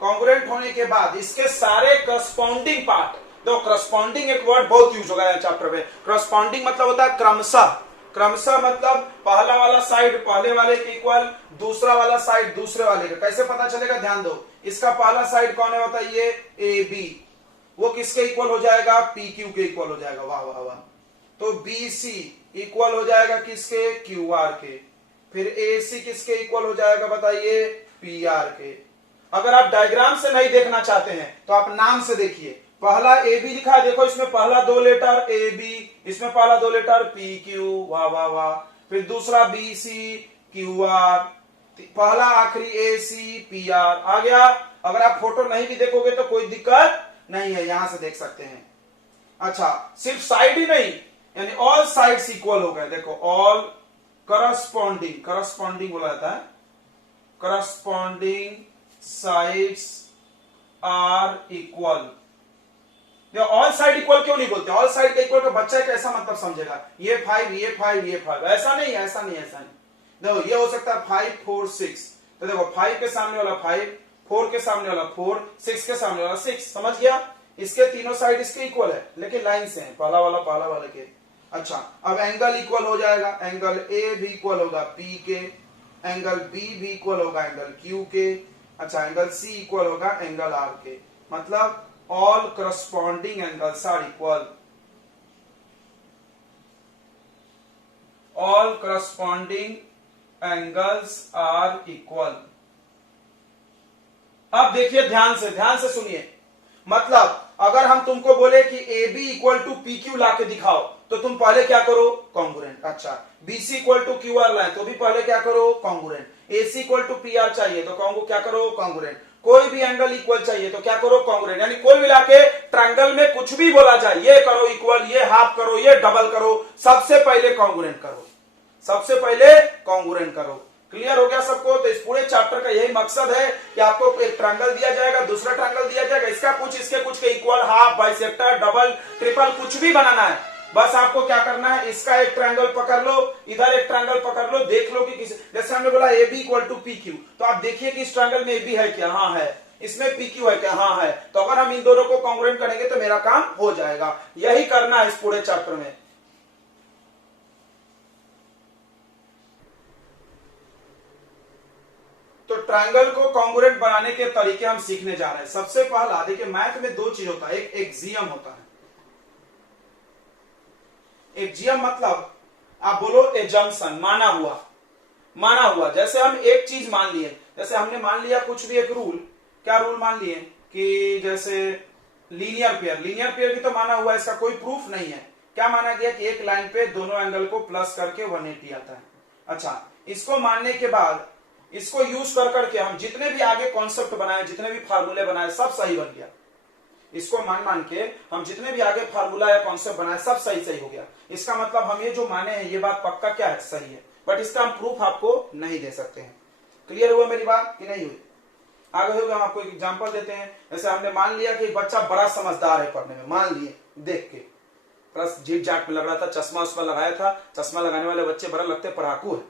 कॉन्ग्रुएंट होने के बाद इसके सारे करस्पॉन्डिंग पार्ट, तो करस्पॉन्डिंग एक वर्ड बहुत यूज होगा चैप्टर में। करस्पॉन्डिंग मतलब होता है क्रमशः, क्रमशः मतलब पहला वाला साइड पहले वाले के इक्वल, दूसरा वाला साइड दूसरे वाले का। कैसे पता चलेगा, ध्यान दो। इसका पहला साइड कौन है, होता है ये ए बी, वो किसके इक्वल हो जाएगा, पी क्यू के इक्वल हो जाएगा। वाह वाह वाह। तो बी सी इक्वल हो जाएगा किसके, क्यू आर के। फिर ए सी किसके इक्वल हो जाएगा बताइए, पी आर के। अगर आप डायग्राम से नहीं देखना चाहते हैं तो आप नाम से देखिए। पहला ए बी लिखा है, देखो इसमें पहला दो लेटर ए बी, इसमें पहला दो लेटर पी क्यू, वाह वाह वाह। फिर दूसरा बी सी क्यू आर, पहला आखिरी ए सी पी आर आ गया। अगर आप फोटो नहीं भी देखोगे तो कोई दिक्कत नहीं है, यहां से देख सकते हैं। अच्छा, सिर्फ साइड ही नहीं, यानी ऑल साइड्स इक्वल हो गए। देखो ऑल करस्पॉन्डिंग, करस्पॉन्डिंग बोला जाता है, corresponding sides are equal. All side equal क्यों नहीं बोलते, ऑल साइड का इक्वल का बच्चा कैसा मतलब समझेगा, ये 5 ये 5 ये 5, ऐसा नहीं ऐसा नहीं ऐसा नहीं। देखो ये हो सकता है 5 4 6, तो देखो 5 के सामने वाला 5, 4 के सामने वाला 4, 6 के सामने वाला 6, समझ गया। इसके तीनों साइड इसके इक्वल है लेकिन लाइन से है, पहला वाला के। अच्छा, अब एंगल इक्वल हो जाएगा, एंगल ए भी इक्वल होगा पी के, एंगल बी भी इक्वल होगा एंगल क्यू के। अच्छा, एंगल सी इक्वल होगा एंगल आर के, मतलब all corresponding angles are equal, all corresponding angles are equal। अब देखिए ध्यान से सुनिए, मतलब अगर हम तुमको बोले कि A B equal to P Q ला के दिखाओ तो तुम पहले क्या करो, कॉन्ग्रुएंट। अच्छा, B C equal to Q R लाए तो भी पहले क्या करो, congruent. A C equal to P R चाहिए तो क्या करो, कॉन्ग्रुएंट। कोई भी एंगल इक्वल चाहिए तो क्या करो, कॉन्ग्रुएंट। यानी कुल मिला के ट्रायंगल में कुछ भी बोला जाए, ये करो इक्वल, ये हाफ करो, ये डबल करो, सबसे पहले कॉन्ग्रुएंट करो, सबसे पहले कॉन्ग्रुएंट करो। क्लियर हो गया सबको। तो इस पूरे चैप्टर का यही मकसद है कि आपको एक ट्रायंगल दिया जाएगा, दूसरा ट्रायंगल दिया जाएगा, इसका कुछ इसके कुछ के equal, half, bisector, double, triple, कुछ भी बनाना है। बस आपको क्या करना है, इसका एक ट्रायंगल पकड़ लो, इधर एक ट्रायंगल पकड़ लो, देख लो कि किसी, जैसे हमने बोला A B equal to P Q, तो आप देखिए कि इस ट्रायंगल में ए बी है क्या, हाँ है, इसमें पी क्यू है क्या, हाँ है। तो अगर हम इन दोनों को कॉन्ग्रुएंट करेंगे तो मेरा काम हो जाएगा। यही करना है इस पूरे चैप्टर में। तो ट्रायंगल को कॉन्ग्रुएंट बनाने के तरीके हम सीखने जा रहे हैं। सबसे पहला देखिए, मैथ में दो चीज होता है, एक एक्सियम होता है। एक्सियम मतलब आप बोलो एजम्पशन, माना हुआ। जैसे हम एक चीज मान लिए, जैसे हमने मान लिया कुछ भी एक रूल, क्या रूल मान लिए कि जैसे लीनियर पेयर भी तो माना हुआ है, इसका कोई प्रूफ नहीं है। क्या माना गया कि एक लाइन पे दोनों एंगल को प्लस करके 180 आता है। अच्छा, इसको मानने के बाद इसको यूज कर करके हम जितने भी आगे कॉन्सेप्ट बनाए, जितने भी फार्मूले बनाए, सब सही बन गया। इसको मान के हम जितने भी आगे फार्मूला या कॉन्सेप्ट बनाए, सब सही हो गया। इसका मतलब हम ये जो माने हैं ये बात पक्का क्या है, सही है, बट इसका हम प्रूफ आपको नहीं दे सकते हैं। क्लियर हुआ मेरी बात कि नहीं हुई? आगे होगा, हम आपको एक एग्जांपल देते हैं। जैसे हमने मान लिया कि बच्चा बड़ा समझदार है पढ़ने में, मान लिए देख के, प्लस जीट जाट में लग रहा था, चश्मा उसमें लगाया था, चश्मा लगाने वाले बच्चे बड़ा लगते पढ़ाकू है,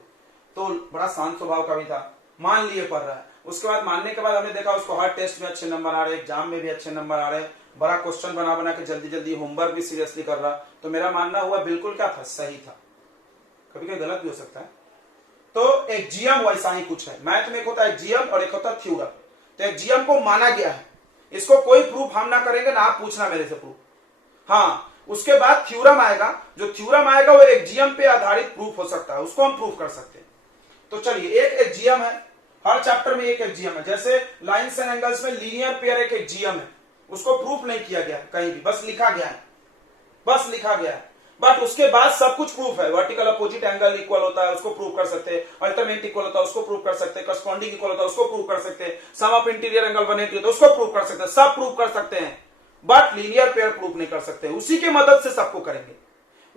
तो बड़ा शांत स्वभाव का भी था, मान लिए पढ़ रहा है। उसके बाद मानने के बाद हमने देखा उसको हर टेस्ट में अच्छे नंबर आ रहे, एग्जाम में भी अच्छे नंबर आ रहे, बड़ा क्वेश्चन बना के जल्दी होमवर्क भी सीरियसली कर रहा, तो मेरा मानना हुआ बिल्कुल क्या था, सही था। कभी कभी गलत भी हो सकता है, तो एक्जियम वैसा ही कुछ है। मैथ में एक होता है एक्जियम और एक होता है थ्योरम। तो एक्जियम को माना गया है, इसको कोई प्रूफ हम ना करेंगे ना आप पूछना मेरे से प्रूफ। हाँ, उसके बाद थ्योरम आएगा, जो थ्योरम आएगा वो एक्जियम पे आधारित प्रूफ हो सकता है, उसको हम प्रूफ कर सकते हैं। तो चलिए, एक एक्जियम है, हर चैप्टर में एक एक्जियम है। जैसे लाइन्स एंड एंगल्स में लीनियर पेयर एक एक्जियम है, उसको प्रूफ नहीं किया गया कहीं भी, बस लिखा गया है, बस लिखा गया है। बट उसके बाद सब कुछ प्रूफ है। वर्टिकल अपोजिट एंगल इक्वल होता है, उसको प्रूव कर सकते हैं। अल्टरनेट इक्वल होता है, उसको प्रूव कर सकते हैं। करस्पॉन्डिंग इक्वल होता है, उसको प्रूव कर सकते हैं। सम ऑफ इंटीरियर एंगल 180 होता है, उसको प्रूव कर सकते हैं। सब प्रूव कर सकते हैं, बट लीनियर पेयर प्रूव नहीं कर सकते। उसी की मदद से सबको करेंगे,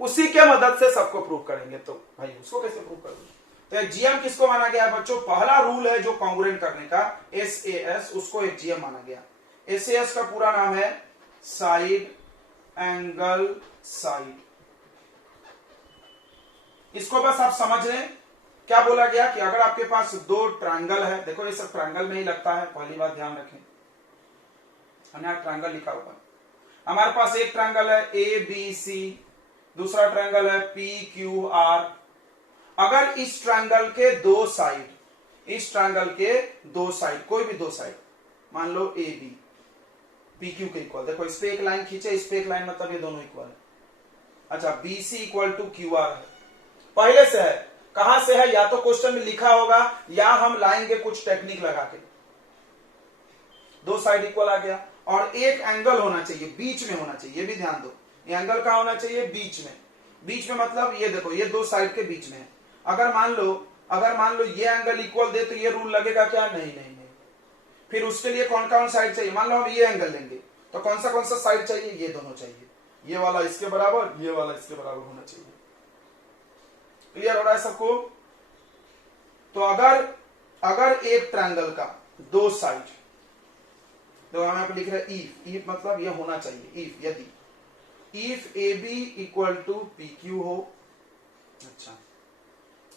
उसी के मदद से सबको प्रूव करेंगे। तो भाई उसको कैसे प्रूव करेंगे? तो एक्जियम किसको माना गया है बच्चों? पहला रूल है जो कॉन्ग्रुएंट करने का, SAS, उसको एक्जियम माना गया। SAS का पूरा नाम है साइड एंगल साइड। इसको बस आप समझ लें, क्या बोला गया कि अगर आपके पास दो ट्रायंगल है, देखो ये सब ट्रायंगल में ही लगता है, पहली बात ध्यान रखें, हमने यहाँ ट्रायंगल लिखा हुआ है। हमारे पास एक ट्रायंगल है ABC, दूसरा ट्रायंगल है PQR। अगर इस ट्रायंगल के दो साइड, इस ट्रायंगल के दो साइड, कोई भी दो साइड, मान लो AB PQ के इक्वल, देखो इस पे एक लाइन खींचे, इस पे एक लाइन, मतलब ये दोनों इक्वल है। अच्छा, BC इक्वल टू QR है, पहले से है। कहां से है? या तो क्वेश्चन में लिखा होगा या हम लाएंगे कुछ टेक्निक लगा के। दो साइड इक्वल आ गया और एक एंगल होना चाहिए, बीच में होना चाहिए, ये भी ध्यान दो। ये एंगल कहां होना चाहिए? बीच में। बीच में मतलब ये देखो, ये दो साइड के बीच में है। अगर मान लो ये एंगल इक्वल दे तो ये रूल लगेगा क्या? नहीं नहीं नहीं। फिर उसके लिए कौन कौन साइड चाहिए? मान लो हम ये एंगल लेंगे तो कौन सा साइड चाहिए? ये दोनों चाहिए, ये वाला इसके बराबर, ये वाला इसके बराबर होना चाहिए। क्लियर हो रहा है सबको? तो अगर एक ट्रायंगल का दो साइड, तो हम यहाँ पे लिख रहे हैं इफ मतलब ये होना चाहिए, इफ यदि if AB equal to PQ हो, अच्छा,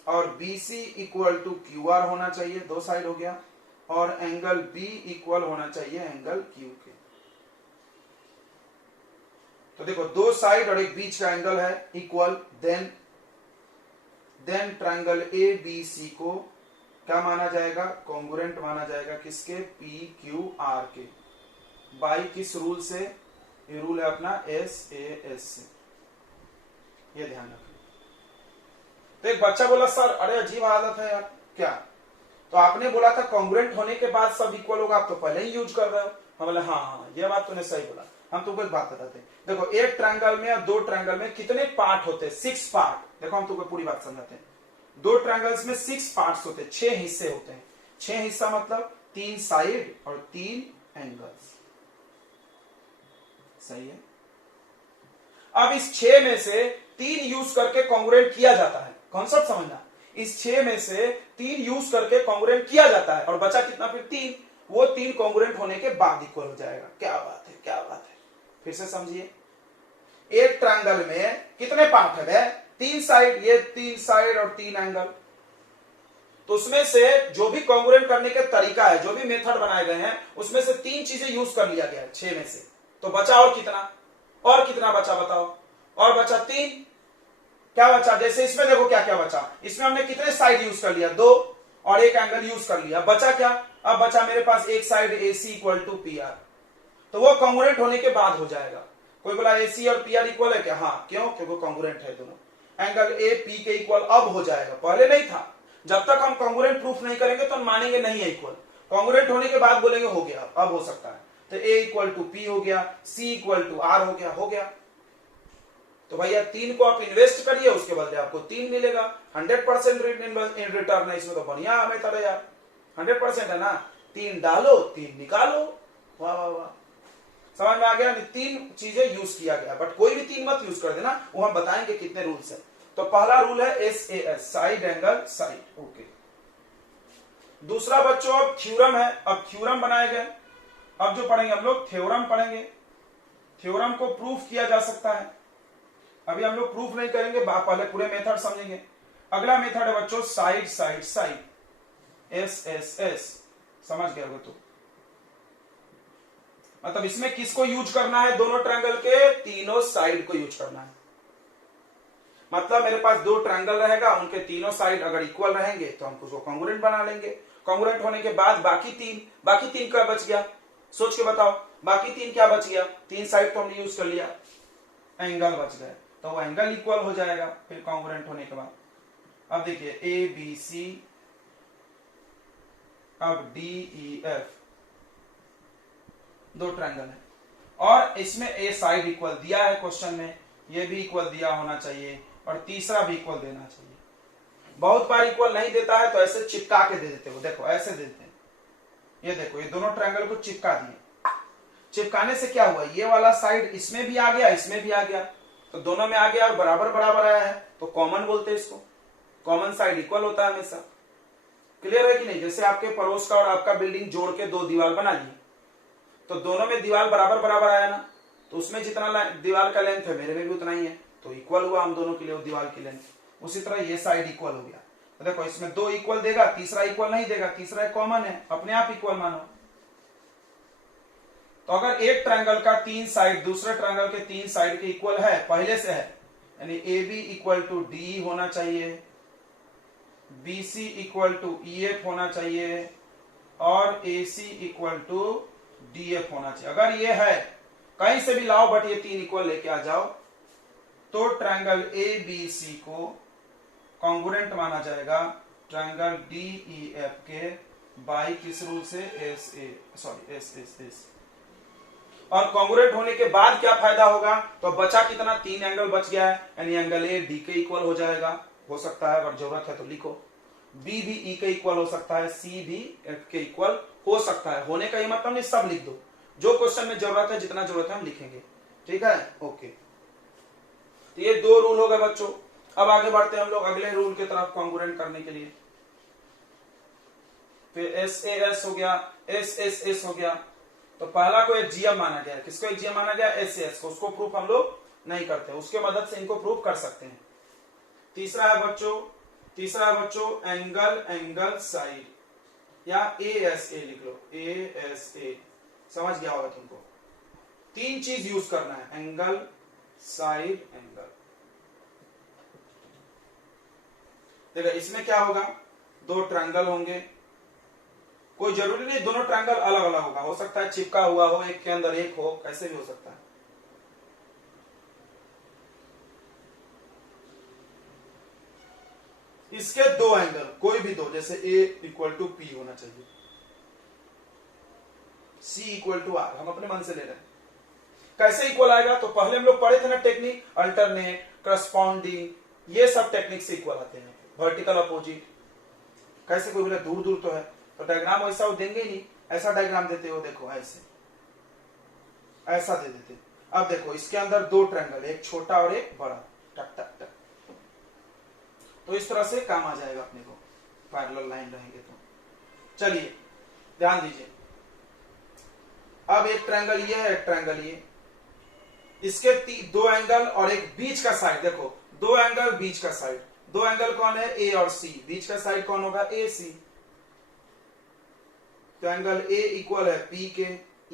और BC इक्वल टू QR होना चाहिए, दो साइड हो गया, और एंगल B इक्वल होना चाहिए एंगल Q के। तो देखो दो साइड और एक बीच का एंगल है इक्वल, देन ट्रायंगल ABC को क्या माना जाएगा? कॉन्ग्रुएंट माना जाएगा। किसके? PQR के। बाई किस रूल से? ये रूल है अपना SAS से, ये ध्यान रखना। तो एक बच्चा बोला सर अरे अजीब आदत है यार, क्या? तो आपने बोला था कॉन्ग्रुएंट होने के बाद सब इक्वल होगा, आप तो पहले ही यूज कर रहे हो। हम बोले हाँ, ये बात तूने सही बोला। हम तुमको एक बात बताते हैं, देखो एक ट्रायंगल में और दो ट्रायंगल में कितने पार्ट होते हैं? 6 पार्ट। देखो हम तुमको पूरी बात समझाते हैं। दो ट्रायंगल्स में 6 पार्ट्स होते हैं, 6 हिस्से होते हैं। 6 हिस्सा मतलब 3 साइड और 3 एंगल्स, सही है। अब इस 6 में से 3 यूज करके कॉन्ग्रुएंट किया जाता है, कॉन्सेप्ट समझना। इस 6 में से 3 यूज करके कॉन्ग्रुएंट किया जाता है, और बचा कितना फिर? 3। वो 3 कॉन्ग्रुएंट होने के बाद इक्वल हो जाएगा। क्या बात है, क्या बात है। फिर से समझिए, एक ट्रायंगल में कितने पार्ट है? 3 साइड, ये 3 साइड और 3 एंगल। तो उसमें से जो भी कॉन्ग्रुएंट करने का तरीका है, जो भी मेथड बनाए गए हैं, उसमें से 3 चीजें यूज कर लिया गया है 6 में से। तो बचा और कितना? और कितना बचा बताओ? और बचा 3। क्या बचा? जैसे इसमें देखो क्या क्या बचा। इसमें हमने कितने साइड यूज कर लिया? 2, और एक एंगल यूज कर लिया। बचा क्या? अब बचा मेरे पास एक side AC equal to PR। तो वो कॉन्ग्रुएंट होने के बाद हो जाएगा। कोई बोला AC और PR इक्वल है क्या? हाँ, क्यों? क्योंकि कॉन्ग्रुएंट है दोनों। एंगल AP के इक्वल अब हो जाएगा, पहले नहीं था। जब तक हम कॉन्ग्रुएंट प्रूफ नहीं करेंगे तो हम मानेंगे नहीं है इक्वल। कॉन्ग्रुएंट होने के बाद बोलेंगे हो गया, अब हो सकता है। तो A इक्वल टू P हो गया, C इक्वल टू R हो गया, हो गया। तो भैया 3 को आप इन्वेस्ट करिए, उसके बदले आपको 3 मिलेगा। 100% इन रिटर्न है इसमें, तो बढ़िया हमें तरह यार, 100% है ना। 3 डालो, 3 निकालो, वाह वाह वाह। समझ में आ गया? 3 चीजें यूज किया गया, बट कोई भी 3 मत यूज कर देना, वो हम बताएंगे कितने रूल्स है। तो पहला रूल है SAS, side angle side, okay. दूसरा बच्चों अब थ्योरम है। अब थ्योरम बनाए गए, अब जो पढ़ेंगे हम लोग थ्योरम पढ़ेंगे। थ्योरम को प्रूफ किया जा सकता है। अभी हम लोग प्रूफ नहीं करेंगे, पहले पूरे मेथड समझेंगे। अगला मेथड है बच्चों साइड साइड साइड, SSS। समझ गए हो? तो मतलब इसमें किसको यूज करना है? दोनों ट्रायंगल के तीनों साइड को यूज करना है। मतलब मेरे पास दो ट्रायंगल रहेगा, उनके तीनों साइड अगर इक्वल रहेंगे तो हम उसको कॉन्ग्रुएंट बना लेंगे। कॉन्ग्रुएंट होने के बाद बाकी तीन क्या बच गया, सोच के बताओ, बाकी तीन क्या बच गया, तीन साइड तो हमने यूज कर लिया, एंगल बच गए, तो वो एंगल इक्वल हो जाएगा फिर कॉन्ग्रुएंट होने के बाद। अब देखिए ए बी सी, अब डी ई एफ, दो ट्रायंगल है और इसमें ए साइड इक्वल दिया है क्वेश्चन में, ये भी इक्वल दिया होना चाहिए और तीसरा भी इक्वल देना चाहिए। बहुत बार इक्वल नहीं देता है तो ऐसे चिपका के दे देते हो, देखो ऐसे देते हैं, ये देखो ये दोनों ट्रायंगल को चिपका दिए। चिपकाने से क्या हुआ, ये वाला साइड इसमें भी आ गया, इसमें भी आ गया, तो दोनों में आ गया और बराबर बराबर आया है तो कॉमन बोलते हैं इसको। कॉमन साइड इक्वल होता है हमेशा। क्लियर है कि नहीं? जैसे आपके पड़ोस का और आपका बिल्डिंग जोड़ के दो दीवार बना लिए, तो दोनों में दीवार बराबर बराबर आया ना, तो उसमें जितना दीवार का लेंथ है मेरे में भी उतना ही है, तो इक्वल हुआ हम दोनों के लिए दीवार की लेंथ। उसी तरह ये साइड इक्वल हो गया, तो देखो इसमें दो इक्वल देगा, तीसरा इक्वल नहीं देगा, तीसरा कॉमन है, अपने आप इक्वल मानो। तो अगर एक ट्रायंगल का तीन साइड दूसरे ट्रायंगल के तीन साइड के इक्वल है, पहले से है, यानी A B equal to D होना चाहिए, B C equal to E F होना चाहिए और A C equal to D F होना चाहिए। अगर ये है, कहीं से भी लाओ बट ये तीन इक्वल लेके आ जाओ, तो ट्रायंगल ए बी सी को कॉन्ग्रुएंट माना जाएगा ट्रायंगल डी ई एफ के बाई किस रूल से, S A, sorry S S S. और कॉन्ग्रुएंट होने के बाद क्या फायदा होगा, तो बचा कितना, तीन एंगल बच गया है, यानी एंगल ए डी के इक्वल हो जाएगा, हो सकता है अगर जरूरत है तो लिखो, बी भी ई के इक्वल हो सकता है, सी भी एफ के इक्वल हो सकता है। होने का ये मतलब नहीं सब लिख दो, जो क्वेश्चन में जरूरत है, जितना जरूरत है हम लिखेंगे, ठीक है, ओके। तो ये दो रूल हो गए बच्चों। अब आगे बढ़ते हैं हम लोग अगले रूल की तरफ कॉन्ग्रुएंट करने के लिए। फिर एस ए एस हो गया, एस एस एस हो गया, तो पहला को एक जीएम माना गया, किसको एक जीएम माना गया, एस एस को, उसको प्रूफ हम लोग नहीं करते, उसके मदद से इनको प्रूफ कर सकते हैं। तीसरा है बच्चों एंगल साइड, या ए एस ए लिख लो, ए एस ए, समझ गया होगा तुमको। तीन चीज यूज करना है, एंगल साइड एंगल। देखो इसमें क्या होगा, दो ट्रायंगल होंगे, कोई जरूरी नहीं दोनों ट्रायंगल अलग अलग होगा, हो सकता है चिपका हुआ हो, एक के अंदर एक हो, कैसे भी हो सकता है। इसके दो एंगल, कोई भी दो, जैसे ए इक्वल टू पी होना चाहिए, सी इक्वल टू आर, हम अपने मन से ले रहे हैं। कैसे इक्वल आएगा, तो पहले हम लोग पढ़े थे ना टेक्निक, अल्टरनेट, करस्पॉन्डिंग, ये सब टेक्निक से इक्वल आते हैं। वर्टिकल अपोजिट, कैसे, कोई बोले दूर दूर तो है, तो डायग्राम वैसा वो देंगे ही नहीं, ऐसा डायग्राम देते हो, देखो ऐसे, ऐसा दे देते। अब देखो इसके अंदर दो ट्रायंगल, एक छोटा और एक बड़ा, टक टक टक, तो इस तरह से काम आ जाएगा अपने को, पैरेलल लाइन रहेंगे तो। चलिए ध्यान दीजिए, अब एक ट्रायंगल ये है, एक ट्रायंगल ये, इसके दो एंगल और एक बीच का साइड, देखो दो एंगल बीच का साइड, दो एंगल कौन है, ए और सी, बीच का साइड कौन होगा, ए सी। तो एंगल ए इक्वल है पी के,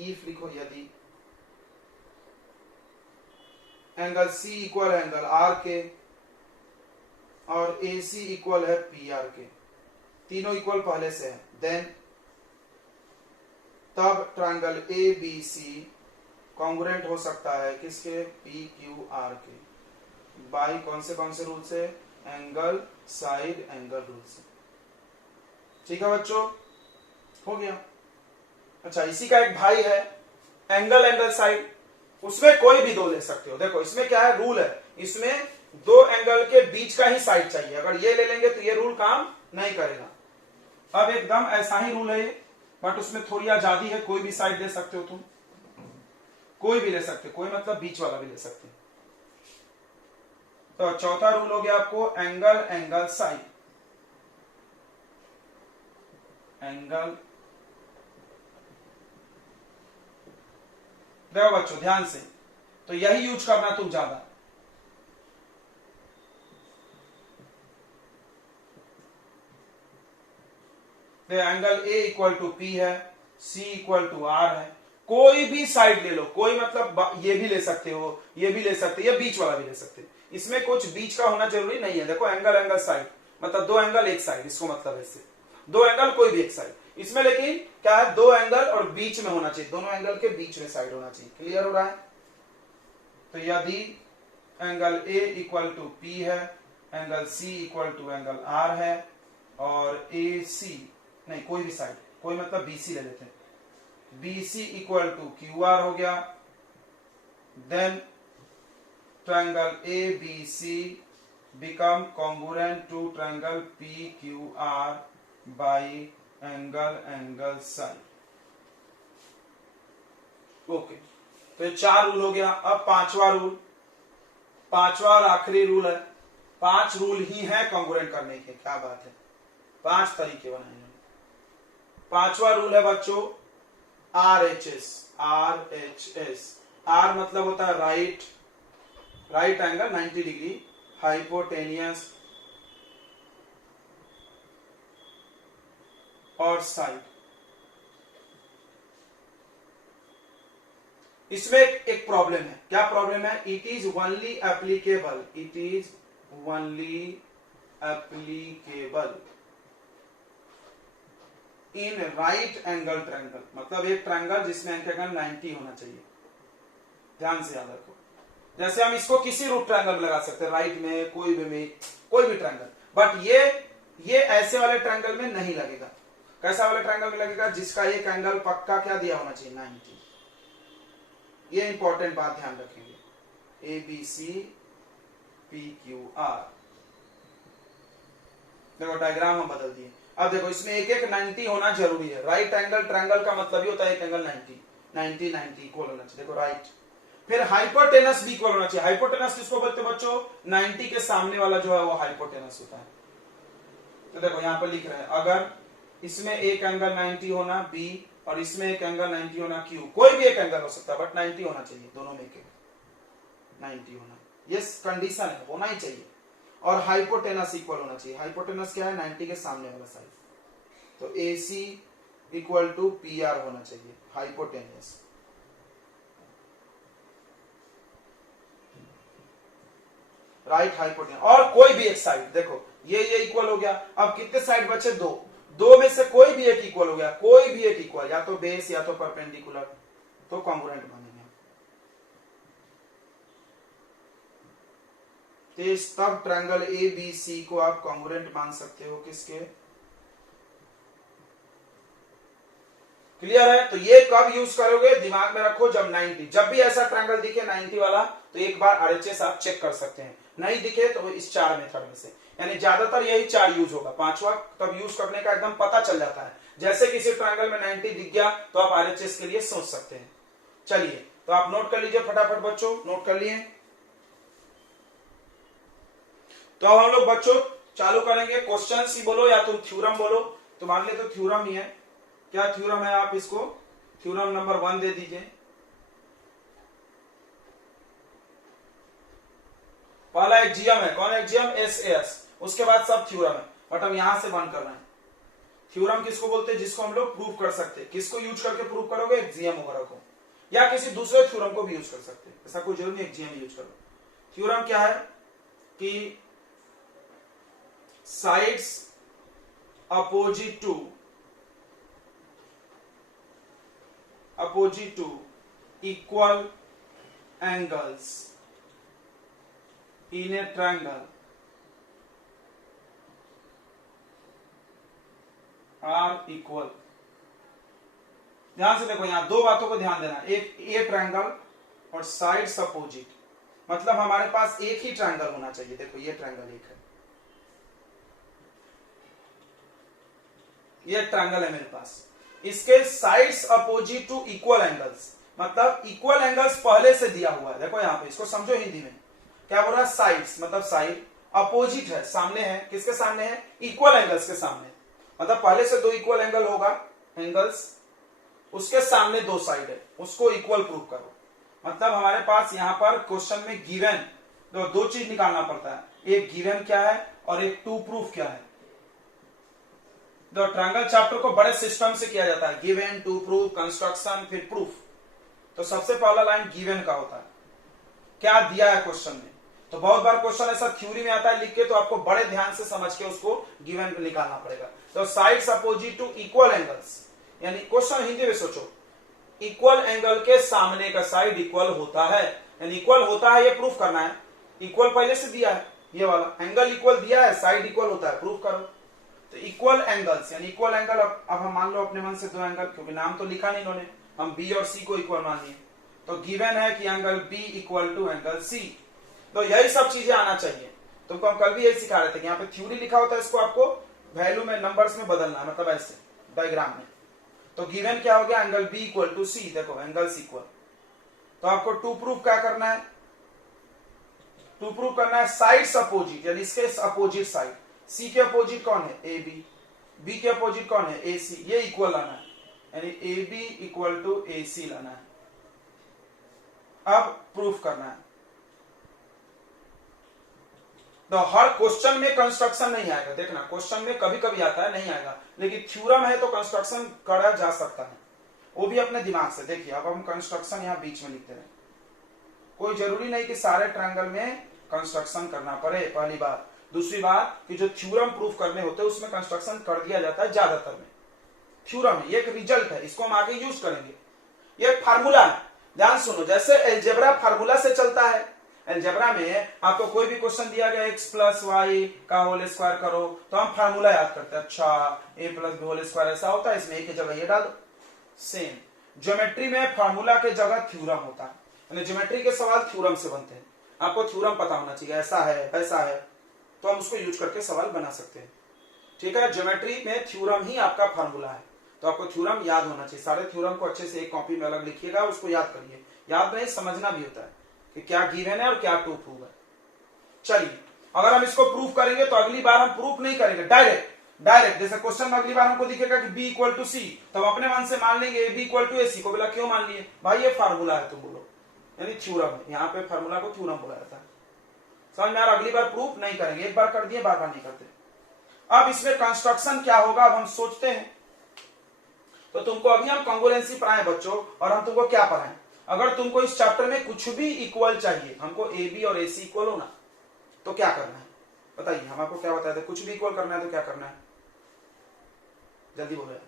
इफ लिखो यदि, एंगल सी इक्वल है एंगल आर के, और ए सी इक्वल है पी आर के, तीनों इक्वल पहले से है, देन तब triangle A B C congruent हो सकता है किसके, पी क्यू आर के, बाई कौन से रूल से, एंगल साइड एंगल रूल से। ठीक है बच्चों, हो गया। अच्छा, इसी का एक भाई है एंगल साइड, उसमें कोई भी दो ले सकते हो। देखो इसमें क्या है, रूल है, इसमें दो एंगल के बीच का ही साइड चाहिए, अगर ये ले लेंगे तो ये रूल काम नहीं करेगा। अब एकदम ऐसा ही रूल है ये, बट उसमें थोड़ी आजादी है, कोई भी साइड दे सकते हो तुम, कोई भी ले सकते हो, कोई मतलब बीच वाला भी ले सकते हो। तो चौथा रूल हो गया आपको एंगल साइड, एंगल। देखो बच्चों ध्यान से, तो यही यूज करना तुम ज्यादा। Angle A equal to P है, सी इक्वल टू आर है, कोई भी साइड ले लो, कोई मतलब ये भी ले सकते हो, ये भी ले सकते हो, या बीच वाला भी ले सकते हो, इसमें कुछ बीच का होना जरूरी नहीं है। देखो एंगल एंगल साइड मतलब दो एंगल एक साइड, इसको मतलब है इससे दो एंगल कोई भी एक साइड। इसमें लेकिन क्या है, दो एंगल और बीच में होना चाहिए, दोनों एंगल के बीच में साइड होना चाहिए। क्लियर हो रहा है? तो यदि angle A equal to P है, angle C equal to angle R है, और ए सी नहीं कोई भी साइड, कोई मतलब बीसी ले लेते हैं, BC equal to Q R हो गया, then triangle A B C become congruent to triangle P Q R by angle angle side. Okay, तो ये 4 रूल हो गया। अब पांचवा रूल, पांचवा और आखिरी रूल है। 5 रूल ही है कॉन्ग्रुएंट करने के, क्या बात है, 5 तरीके बनाए हैं। पांचवा रूल है बच्चों RHS। RHS, R मतलब होता है राइट एंगल 90 डिग्री, हाइपोटेनियस और साइड। इसमें एक प्रॉब्लम है। क्या प्रॉब्लम है? It is only applicable, it is only applicable in right angle triangle, मतलब एक ट्रायंगल जिसमें एंगल 90 होना चाहिए। ध्यान से याद रखो। जैसे हम इसको किसी रूट ट्रायंगल में लगा सकते हैं, राइट में, कोई भी ट्रायंगल, बट ये ऐसे वाले ट्रायंगल में नहीं लगेगा। कैसा वाले ट्रायंगल में लगेगा? जिसका एक एंगल पक्का क्या दिया होना चाहिए, 90। ये इंपॉर्टेंट बात ध्यान रखेंगे। A B C P Q R, देखो डायग्राम हम बदल दिए। अब देखो इसमें एक 90 होना जरूरी है। राइट एंगल ट्रायंगल का मतलब ही होता है एक एंगल 90 इक्वल होना चाहिए। देखो राइट, फिर हाइपोटेनस भी इक्वल होना चाहिए। हाइपोटेनस किसको बोलते हैं बच्चों? 90 के सामने वाला जो है वो हाइपोटेनस होता है। तो देखो यहां पर लिख रहे हैं, अगर इसमें एक एंगल 90 होना बी और इसमें एक एंगल 90 होना क्यू, कोई भी एक एंगल हो सकता है बट 90 होना चाहिए, दोनों में एक 90 होना, ये कंडीशन है, होना ही चाहिए। और हाइपोटेनस इक्वल होना चाहिए। हाइपोटेनस क्या है? 90 के सामने वाला साइड। तो AC इक्वल टू PR होना चाहिए, हाइपोटेनस। राइट हाइपोटेनस और कोई भी एक साइड। देखो ये इक्वल हो गया। अब कितने साइड बचे? दो में से कोई भी एक इक्वल हो गया, कोई भी एक इक्वल, या तो बेस या तो परपेंडिकुलर, तो कॉन्ग्रुएंट बनेंगे। तो तब ट्रायंगल ABC को आप कॉन्ग्रुएंट मान सकते हो किसके? क्लियर है? तो ये कब यूज करोगे, दिमाग में रखो, जब 90, जब भी ऐसा ट्रायंगल दिखे 90 वाला, तो एक बार RHS आप चेक कर सकते हैं। नहीं दिखे तो इस 4 मेथड में से, यानी ज्यादातर यही 4 यूज होगा। पांचवा तब यूज करने का एकदम पता चल जाता है। जैसे किसी ट्रायंगल में 90 दिख गया तो आप RHS के लिए सोच सकते हैं। चलिए तो आप नोट कर लीजिए फटाफट बच्चों, नोट कर लिए? तो अब हम लोग बच्चों चालू करेंगे। क्वेश्चन ही बोलो या तुम थ्योरम बोलो, तुम्हारे लिए तो थ्योरम ही है। क्या थ्योरम है? आप इसको थ्योरम नंबर 1 दे दीजिए। पहला एक्जियम है, कौन एक्जियम? SAS। उसके बाद सब थ्योरम है, बट हम यहां से बंद कर रहे हैं। थ्योरम किसको बोलते हैं? जिसको हम लोग प्रूव कर सकते हैं। किसको यूज करके प्रूव करोगे? एक्जियम वगैरह को, या किसी दूसरे थ्योरम को भी यूज कर सकते हैं। ऐसा कोई जरूरी नहीं एक्जियम यूज करो। थ्योरम क्या है कि sides opposite to equal angles in a triangle are equal. ध्यान से देखो, यहां 2 बातों को ध्यान देना। एक ए ट्रायंगल और साइड्स अपोजिट, मतलब हमारे पास एक ही ट्रायंगल होना चाहिए। देखो ये ट्रायंगल एक है, ये ट्रायंगल है मेरे पास, इसके sides opposite to equal angles, मतलब इक्वल एंगल्स पहले से दिया हुआ है। देखो यहां पे, इसको समझो हिंदी में क्या बोल रहा है? साइड्स मतलब साइड, अपोजिट है, सामने है। किसके सामने है? इक्वल एंगल्स के सामने, मतलब पहले से 2 इक्वल एंगल होगा, एंगल्स, उसके सामने 2 साइड है, उसको इक्वल प्रूव करो। मतलब हमारे पास यहां पर क्वेश्चन में गिवन 2 चीज निकालना पड़ता है। एक गिवन क्या है और एक टू प्रूफ क्या है। तो ट्रायंगल चैप्टर को बड़े सिस्टम से किया जाता है, गिवन, टू प्रूफ, कंस्ट्रक्शन, फिर प्रूफ। तो सबसे पहला लाइन गिवन का होता है, क्या दिया है क्वेश्चन में। तो बहुत बार क्वेश्चन ऐसा थ्योरी में आता है लिख के, तो आपको बड़े ध्यान से समझ के उसको गिवन निकालना पड़ेगा। तो sides opposite to equal angles, यानी क्वेश्चन हिंदी में सोचो, इक्वल एंगल के सामने का साइड इक्वल होता है, यानी इक्वल होता है ये प्रूफ करना है। इक्वल पहले से दिया है, ये वाला एंगल इक्वल दिया है, साइड इक्वल होता है, प्रूफ करो। तो इक्वल एंगल्स यानी इक्वल एंगल, अब हम मान लो अपने मन से दो एंगल, क्योंकि नाम तो लिखा नहीं इन्होंने, हम बी और सी को इक्वल मानिए, तो गिवन है कि angle B equal to angle C. तो यही सब चीजें आना चाहिए। तुमको हम कल भी यही सिखा रहे थे कि यहाँ पे थ्योरी लिखा होता है, इसको आपको वैल्यू में नंबर्स में बदलना है, मतलब ऐसे डायग्राम में। तो गिवन क्या हो गया, एंगल बी इक्वल टू सी, देखो एंगल्स इक्वल। तो आपको टू प्रूफ क्या करना है, टू प्रूफ करना है साइड्स अपोजिट, यानी इसके अपोजिट साइड। सी के अपोजिट कौन है, ए बी, बी के अपोजिट कौन है, ए सी, ये इक्वल लाना है, यानी ए बी इक्वल टू ए सी लाना है। अब प्रूफ करना है। तो हर क्वेश्चन में कंस्ट्रक्शन नहीं आएगा, देखना क्वेश्चन में कभी कभी आता है, नहीं आएगा, लेकिन थ्योरम है तो कंस्ट्रक्शन करा जा सकता है, वो भी अपने दिमाग से। देखिए अब हम कंस्ट्रक्शन यहां बीच में लिखते हैं, कोई जरूरी नहीं कि सारे ट्रायंगल में कंस्ट्रक्शन करना पड़े, पहली बात। दूसरी बात कि जो थ्योरम प्रूफ करने होते हैं उसमें कंस्ट्रक्शन कर दिया जाता है ज्यादातर में। थ्योरम है, ये एक रिजल्ट है, इसको हम आगे यूज करेंगे। ये फार्मूला है, ध्यान सुनो, जैसे एलजेब्रा फार्मूला से चलता है। एलजेब्रा में आपको कोई भी क्वेश्चन दिया गया x प्लस वाई का होल स्क्वायर करो, तो हम फार्मूला याद करते हैं, अच्छा a plus b whole square ऐसा होता है, इसमें a की जगह ये डालो। सेम ज्योमेट्री में फार्मूला के जगह थ्योरम होता है, यानी ज्योमेट्री के सवाल थ्योरम से बनते हैं। आपको थ्योरम पता होना चाहिए, ऐसा है वैसा है, तो हम उसको यूज करके सवाल बना सकते हैं। ठीक है, ज्योमेट्री में थ्योरम ही आपका फार्मूला है, तो आपको थ्योरम याद होना चाहिए। सारे थ्योरम को अच्छे से एक कॉपी में अलग लिखिएगा, उसको याद करिए। याद नहीं, समझना भी होता है कि क्या गिवन है और क्या टू प्रूव है। चलिए, अगर हम इसको प्रूफ करेंगे तो अगली बार हम प्रूफ नहीं करेंगे, डायरेक्ट जैसे क्वेश्चन में अगली बार हमको दिखेगा कि b इक्वल टू सी, तो हम अपने मन से मान लेंगे b इक्वल टू ए सी को। बोला क्यों मान लिए भाई, ये फार्मूला है, तुम बोलो, यानी थ्योरम है। यहाँ पे फार्मूला को थ्योरम बोला जाता है। समझ में आ रहा, अगली बार प्रूफ नहीं करेंगे, एक बार कर दिए बार बार नहीं करते। अब इसमें कंस्ट्रक्शन क्या होगा, अब हम सोचते हैं। तो तुमको अभी हम कॉन्ग्रुएंसी पढ़ाएं बच्चों, और हम तुमको क्या पढ़ाएं, अगर तुमको इस चैप्टर में कुछ भी इक्वल चाहिए, हमको ए बी और ए सी इक्वल होना, तो क्या करना है बताइए। हम आपको क्या बताए थे, कुछ भी इक्वल करना है तो क्या करना है, जल्दी बोलो यार।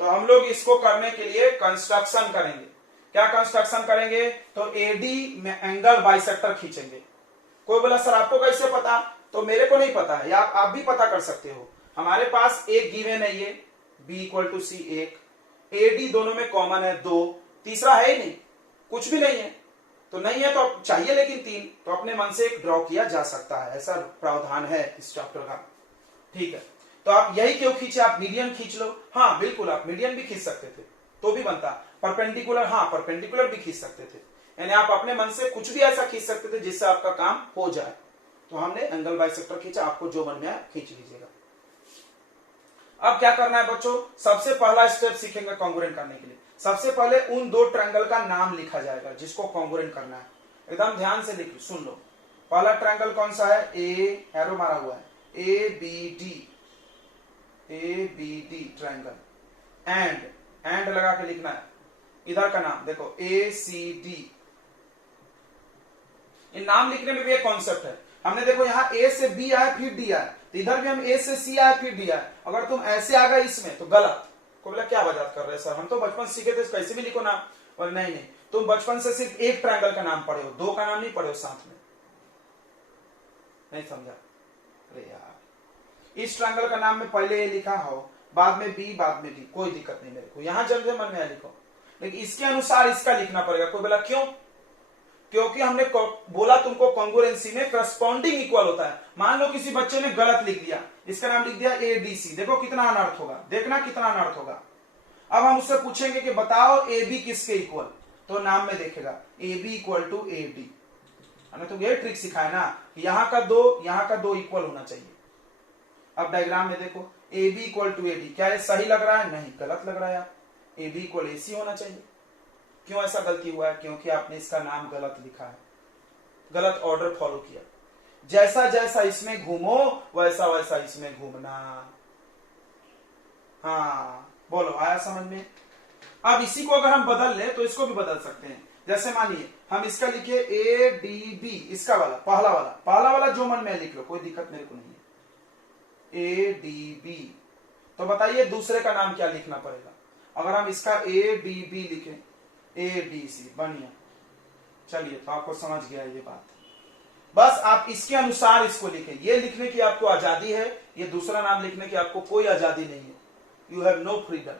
तो हम लोग इसको करने के लिए कंस्ट्रक्शन करेंगे। क्या कंस्ट्रक्शन करेंगे, तो एडी में एंगल बाइसेक्टर खींचेंगे। कोई बोला सर आपको कैसे पता, तो मेरे को नहीं पता है, या आप भी पता कर सकते हो। हमारे पास एक गिवन है, ये b इक्वल टू सी, एक एडी दोनों में कॉमन है 2, तीसरा है ही नहीं, कुछ भी नहीं है। तो नहीं है तो चाहिए लेकिन 3, तो अपने मन से एक ड्रॉ किया जा सकता है, ऐसा प्रावधान है इस चैप्टर का। ठीक है, तो आप यही क्यों खींचे, आप मीडियन खींच लो। हाँ बिल्कुल, आप मीडियन भी खींच सकते थे तो भी बनता। परपेंडिकुलर, हाँ परपेंडिकुलर भी खींच सकते थे, यानी आप अपने मन से कुछ भी ऐसा खींच सकते थे जिससे आपका काम हो जाए। तो हमने एंगल बाइसेक्टर खींचा, आपको जो मन में आए खींच लीजिएगा। अब क्या करना है बच्चों, सबसे पहला स्टेप सीखेंगे कॉन्ग्रुएंट करने के लिए। सबसे पहले उन दो ट्रायंगल का नाम लिखा जाएगा जिसको कॉन्ग्रुएंट करना है, एकदम ध्यान से लिख सुन लो। पहला ट्रायंगल कौन सा है, ए एरो मारा हुआ है, A B D triangle. And लगा के लिखना है। इधर का नाम देखो ए सी डी। इन नाम लिखने में भी एक कॉन्सेप्ट है। हमने देखो यहाँ ए से बी आया फिर डी आया, तो इधर भी हम ए से सी आया फिर डी आया। अगर तुम ऐसे आ गए इसमें तो गलत। को बोला क्या वजह कर रहे सर, हम तो बचपन सीखे थे कैसे भी लिखो नाम। और नहीं, तुम बचपन से सिर्फ एक ट्रायंगल का नाम पढ़े हो, दो का नाम नहीं पढ़े हो साथ में। नहीं समझा, अरे यार इस ट्रायंगल का नाम में पहले ए लिखा हो, बाद में बी, बाद में डी, कोई दिक्कत नहीं मेरे को, यहां जब मन में लिखो, लेकिन इसके अनुसार इसका लिखना पड़ेगा। कोई बोला क्यों, क्योंकि हमने बोला तुमको कॉन्ग्रुएंसी में करस्पॉन्डिंग इक्वल होता है। मान लो किसी बच्चे ने गलत लिख दिया, इसका नाम लिख दिया ए डी सी, देखो कितना अनर्थ होगा, देखना कितना अनर्थ होगा। अब हम उससे पूछेंगे कि बताओ ए बी किसके इक्वल, तो नाम में देखेगा A B equal to A D. हमने तो ये ट्रिक सिखाया ना, यहाँ का दो इक्वल होना चाहिए। अब डायग्राम में देखो A B equal to A D, क्या ये सही लग रहा है, नहीं गलत लग रहा है। ए बी इक्वल ए सी होना चाहिए। क्यों ऐसा गलती हुआ है, क्योंकि आपने इसका नाम गलत लिखा है, गलत ऑर्डर फॉलो किया। जैसा जैसा इसमें घूमो वैसा वैसा इसमें घूमना। हाँ बोलो, आया समझ में। अब इसी को अगर हम बदल लें तो इसको भी बदल सकते हैं। जैसे मानिए हम इसका लिखे ए डी बी, इसका वाला पहला वाला जो मन में लिख लो, कोई दिक्कत मेरे को नहीं है। ए डी बी, तो बताइए दूसरे का नाम क्या लिखना पड़ेगा? अगर हम इसका ए डी बी लिखें, ए डी सी, बढ़िया। चलिए, तो आपको समझ गया ये बात। बस आप इसके अनुसार इसको लिखें। ये लिखने की आपको आजादी है, ये दूसरा नाम लिखने की आपको कोई आजादी नहीं है। यू हैव नो फ्रीडम,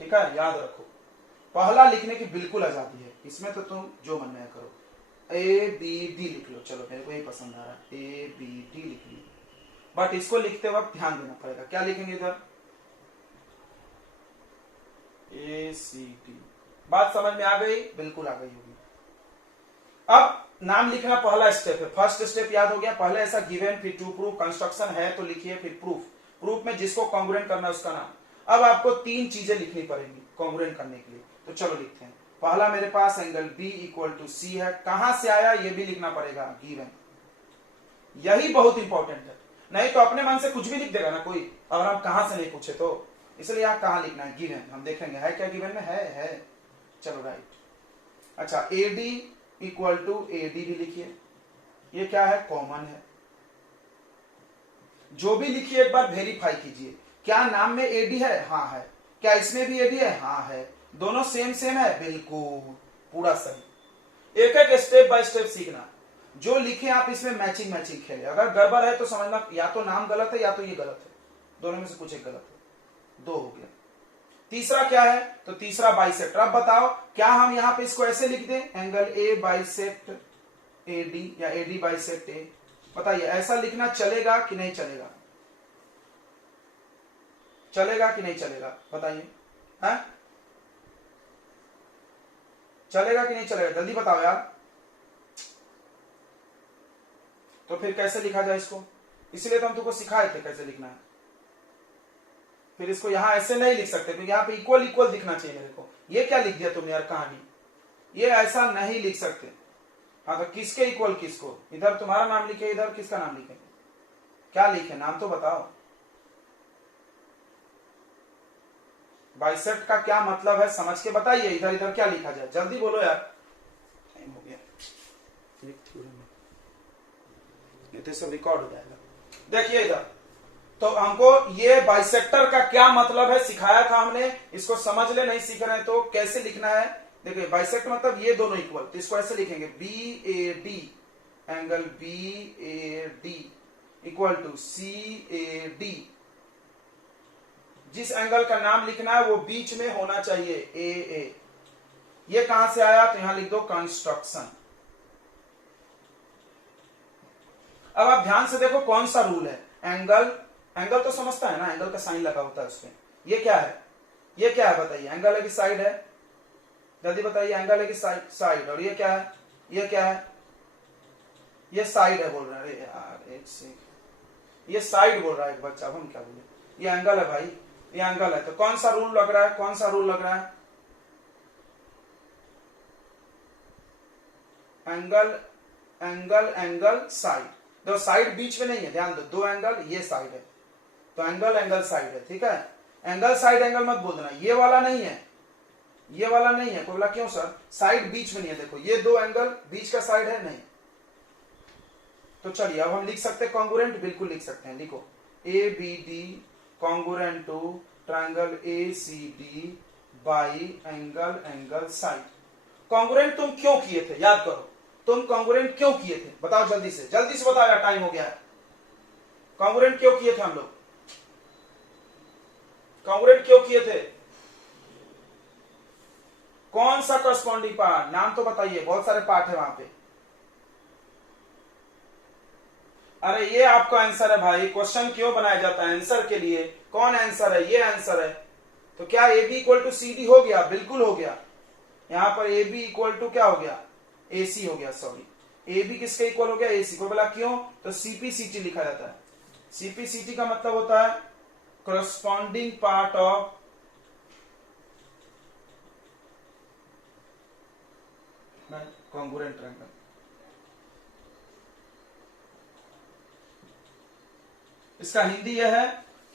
ठीक है, याद रखो। पहला लिखने की बिल्कुल आजादी है, इसमें तो तुम जो मन में करो। ए बी डी लिख लो, चलो मेरे को ये पसंद आ रहा है, ए बी डी लिख लो। बट इसको लिखते वक्त ध्यान देना पड़ेगा, क्या लिखेंगे इधर? ए सी टी। बात समझ में आ गई? बिल्कुल आ गई होगी। अब नाम लिखना पहला स्टेप है। फर्स्ट स्टेप याद हो गया, पहले ऐसा गिवन, फिर टू प्रूफ, कंस्ट्रक्शन है तो लिखिए, फिर प्रूफ। प्रूफ में जिसको कॉन्ग्रुएंट करना है उसका नाम। अब आपको 3 चीजें लिखनी पड़ेंगी कॉन्ग्रुएंट करने के लिए, तो चलो लिखते हैं। पहला मेरे पास एंगल बी इक्वल टू सी है, कहां से आया ये भी लिखना पड़ेगा, गिवन। यही बहुत इंपॉर्टेंट है, नहीं तो अपने मन से कुछ भी लिख देगा ना कोई, अगर हम कहां से नहीं पूछे तो। इसलिए यहां कहां लिखना है, गिवन। हम देखेंगे है क्या गिवन में, है। चलो राइट। अच्छा, A D equal to A D भी लिखिए, ये क्या है, कॉमन है। जो भी लिखिए एक बार वेरीफाई कीजिए, क्या नाम में एडी है? हाँ है। क्या इसमें भी एडी है? हाँ है। दोनों सेम है? बिल्कुल, पूरा सही। एक एक स्टेप बाय स्टेप सीखना, जो लिखे आप इसमें मैचिंग खेले। अगर गड़बड़ है तो समझना या तो नाम गलत है या तो ये गलत है, दोनों में से कुछ एक गलत है। 2 हो गया। तीसरा क्या है? तो तीसरा बाइसेक्टर। अब बताओ, क्या हम यहां पे इसको ऐसे लिख दें, angle A bisect A D या ए डी बाइसेक्ट ए? बताइए, ऐसा लिखना चलेगा कि नहीं चलेगा? चलेगा कि नहीं चलेगा? बताइए, है? चलेगा कि नहीं चलेगा? जल्दी बताओ यार। तो फिर कैसे लिखा जाए इसको? इसलिए तो हम तुमको सिखाए थे कैसे लिखना है। फिर इसको यहां ऐसे नहीं लिख सकते, क्योंकि यहां पे इक्वल दिखना चाहिए मेरे को। ये क्या लिख दिया तुमने यार कहानी, ये ऐसा नहीं लिख सकते। हाँ, तो किसके इक्वल किसको? इधर तुम्हारा नाम लिखे, इधर किसका नाम लिखे? क्या लिखे, नाम तो बताओ। बाइसेक्ट का क्या मतलब है समझ के बताइए। इधर इधर क्या लिखा जाए, जल्दी बोलो यार, टाइम हो गया। ये तो सब रिकॉर्ड हो जाएगा। देखिए इधर, तो हमको ये बाइसेक्टर का क्या मतलब है सिखाया था हमने, इसको समझ ले। नहीं सीख रहे हैं तो कैसे लिखना है, देखिए बाइसेक्ट मतलब ये दोनों इक्वल, तो इसको ऐसे लिखेंगे, B A D, angle B A D equal to C A D. जिस एंगल का नाम लिखना है वो बीच में होना चाहिए, ए ए। ये कहां से आया, तो यहां लिख दो कंस्ट्रक्शन। अब आप ध्यान से देखो कौन सा रूल है। एंगल तो समझता है ना, एंगल का साइन लगा होता है उसमें। ये क्या है, ये क्या है बताइए, एंगल है कि साइड है? जल्दी बताइए, एंगल है कि साइड? और ये क्या है, ये क्या है? ये साइड है बोल रहा है यार, एक सेकंड, ये साइड बोल रहा है एक बच्चा, अब हम क्या बोले? ये एंगल है भाई, ये एंगल है। तो कौन सा रूल लग रहा है, कौन सा रूल लग रहा है? Angle angle angle side. दो साइड बीच में नहीं है, ध्यान दो, 2 एंगल, ये साइड है, तो एंगल साइड है, ठीक है। एंगल साइड एंगल मत बोल देना, ये वाला नहीं है, ये वाला नहीं है। कोई बोला क्यों सर, साइड बीच में नहीं है। देखो ये 2 एंगल बीच का साइड है नहीं। तो चलिए अब हम लिख सकते हैं कॉन्ग्रुएंट, बिल्कुल लिख सकते हैं। लिखो, A B D congruent to triangle A C D by angle side. Congruent तुम क्यों किए थे, याद करो, तुम कॉन्ग्रुएंट क्यों किए थे? बताओ जल्दी से बताओ यार, टाइम हो गया है। कॉन्ग्रुएंट क्यों किए थे हम लोग? कॉन्ग्रुएंट क्यों किए थे? कौन सा करस्पॉन्डिंग पार्ट, नाम तो बताइए, बहुत सारे पार्ट है वहां पे। अरे ये आपका आंसर है भाई, क्वेश्चन क्यों बनाया जाता है, आंसर के लिए। कौन आंसर है, ये आंसर है। तो क्या A B equal to C D हो गया? बिल्कुल हो गया। यहां पर ए बी इक्वल टू क्या हो गया, ए सी हो गया, सॉरी। ए बी किसके इक्वल हो गया, ए सी। को बोला क्यों, तो सीपीसीटी लिखा जाता है। सीपीसीटी का मतलब होता है corresponding part of congruent triangle. इसका हिंदी यह है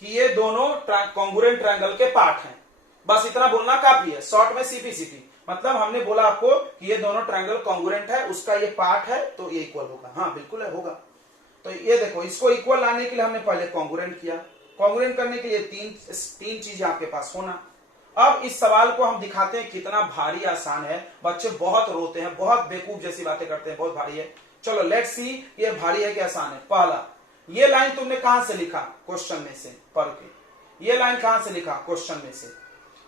कि ये दोनों कॉन्ग्रुएंट ट्रायंगल के पार्ट हैं। बस इतना बोलना काफी है, शॉर्ट में सीपी मतलब हमने बोला आपको कि ये दोनों ट्रायंगल कॉन्ग्रुएंट है, उसका ये पार्ट है तो ये इक्वल होगा। हाँ बिल्कुल है, होगा। तो ये देखो, इसको इक्वल लाने के लिए हमने पहले कॉन्ग्रुएंट किया, कॉन्ग्रुएंट करने के लिए तीन चीज आपके पास होना। अब इस सवाल को हम दिखाते हैं कितना भारी आसान है, बच्चे बहुत रोते हैं, बहुत बेवकूफ जैसी बातें करते हैं, बहुत भारी है। चलो लेट्स सी ये भारी है कि आसान है। पहला, ये लाइन तुमने कहां से लिखा? क्वेश्चन में से पढ़ के। ये लाइन कहां से लिखा? क्वेश्चन में से।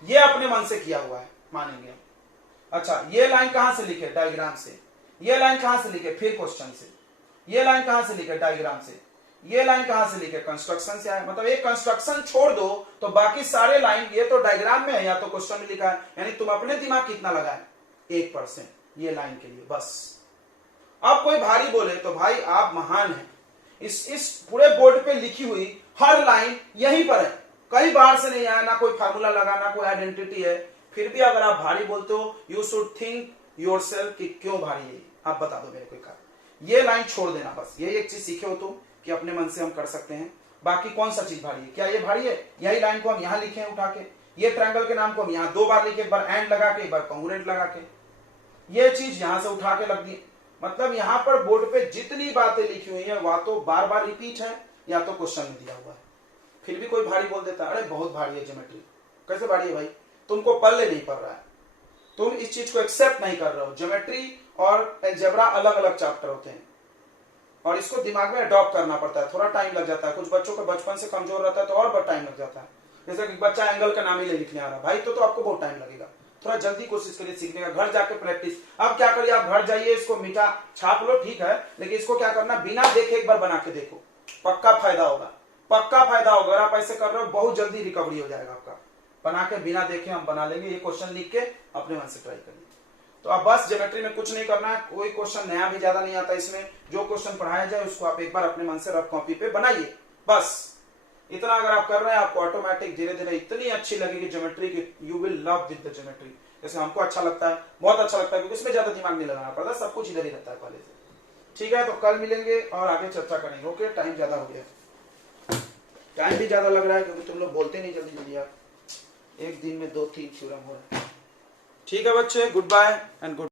ये अपने मन से किया हुआ है, मानेंगे। अच्छा, ये लाइन कहां से लिखे? डायग्राम से। ये लाइन कहां से लिखे? फिर क्वेश्चन से। ये लाइन कहां से लिखे? डायग्राम से। ये लाइन कहां से लिखे? कंस्ट्रक्शन से आए। मतलब एक कंस्ट्रक्शन छोड़ दो तो बाकी सारे लाइन, ये तो डायग्राम में है या तो क्वेश्चन में लिखा है, यानी तुम अपने दिमाग कितना लगाए? 1% ये लाइन के लिए बस। अब कोई भारी बोले तो भाई आप महान हैं, इस पूरे बोर्ड पे लिखी हुई हर लाइन यहीं पर है, कहीं बाहर से नहीं आया, ना कोई फार्मूला लगा, ना कोई आइडेंटिटी है। फिर भी अगर आप भारी बोलते हो, यू शुड थिंक योरसेल्फ कि क्यों भारी है, आप बता दो मेरे को कारण। ये लाइन छोड़ देना बस, यही एक चीज सीखे हो तुम कि अपने मन से हम कर सकते हैं। बाकी कौन सा चीज भारी है? क्या ये भारी है? यही लाइन को हम यहां लिखे हैं उठा के, ये ट्रायंगल के नाम को हम यहां 2 बार लिखे, एक बार एंड लगा के, एक बार कॉन्ग्रुएंट लगा के, ये चीज यहां से उठा के लग दी। मतलब यहां पर बोर्ड पे जितनी बातें लिखी हुई है वह तो बार बार रिपीट है या तो क्वेश्चन में दिया हुआ है। फिर भी कोई भारी बोल देता है, अरे बहुत भारी है ज्योमेट्री। कैसे भारी है भाई? तुमको पल्ले नहीं पड़ रहा है, तुम इस चीज को एक्सेप्ट नहीं कर रहे हो। ज्योमेट्री और अलजेब्रा अलग अलग चैप्टर होते हैं और इसको दिमाग में अडॉप्ट करना पड़ता है, थोड़ा टाइम लग जाता है। कुछ बच्चों को बचपन से कमजोर रहता है तो और टाइम लग जाता है। जैसे कि बच्चा एंगल का नाम ही नहीं लिखने आ रहा भाई, तो आपको बहुत टाइम लगेगा। थोड़ा जल्दी कोशिश करिए सीखने का, घर जाके प्रैक्टिस। अब क्या करिए, आप घर जाइए, इसको मीठा छाप लो, ठीक है, लेकिन इसको क्या करना, बिना देखे एक बार बना के देखो, पक्का फायदा होगा, पक्का फायदा होगा। अगर आप ऐसे कर रहे हो बहुत जल्दी रिकवरी हो जाएगा आपका। बना के बिना देखे हम बना लेंगे। ये क्वेश्चन लिख के अपने मन से ट्राई करिए। तो अब बस ज्योमेट्री में कुछ नहीं करना है, कोई क्वेश्चन नया भी ज्यादा नहीं आता इसमें। जो क्वेश्चन पढ़ाया जाए उसको आप एक बार अपने मन से रफ कॉपी पे बनाइए, बस इतना अगर आप कर रहे हैं, आपको ऑटोमेटिक धीरे धीरे इतनी अच्छी लगेगी ज्योमेट्री की, you will love with the geometry. जैसे हमको अच्छा लगता है, बहुत अच्छा लगता है, क्योंकि इसमें ज्यादा दिमाग नहीं लगाना पड़ता, सब कुछ इधर ही रहता है पहले से। ठीक है, तो कल मिलेंगे और आगे चर्चा करेंगे। ओके, टाइम ज्यादा हो गया, टाइम भी ज्यादा लग रहा है क्योंकि तुम लोग बोलते नहीं जल्दी जल्दी यार। एक दिन में 2-3 थ्योरम हो रहा है। ठीक है बच्चे, गुड बाय एंड गुड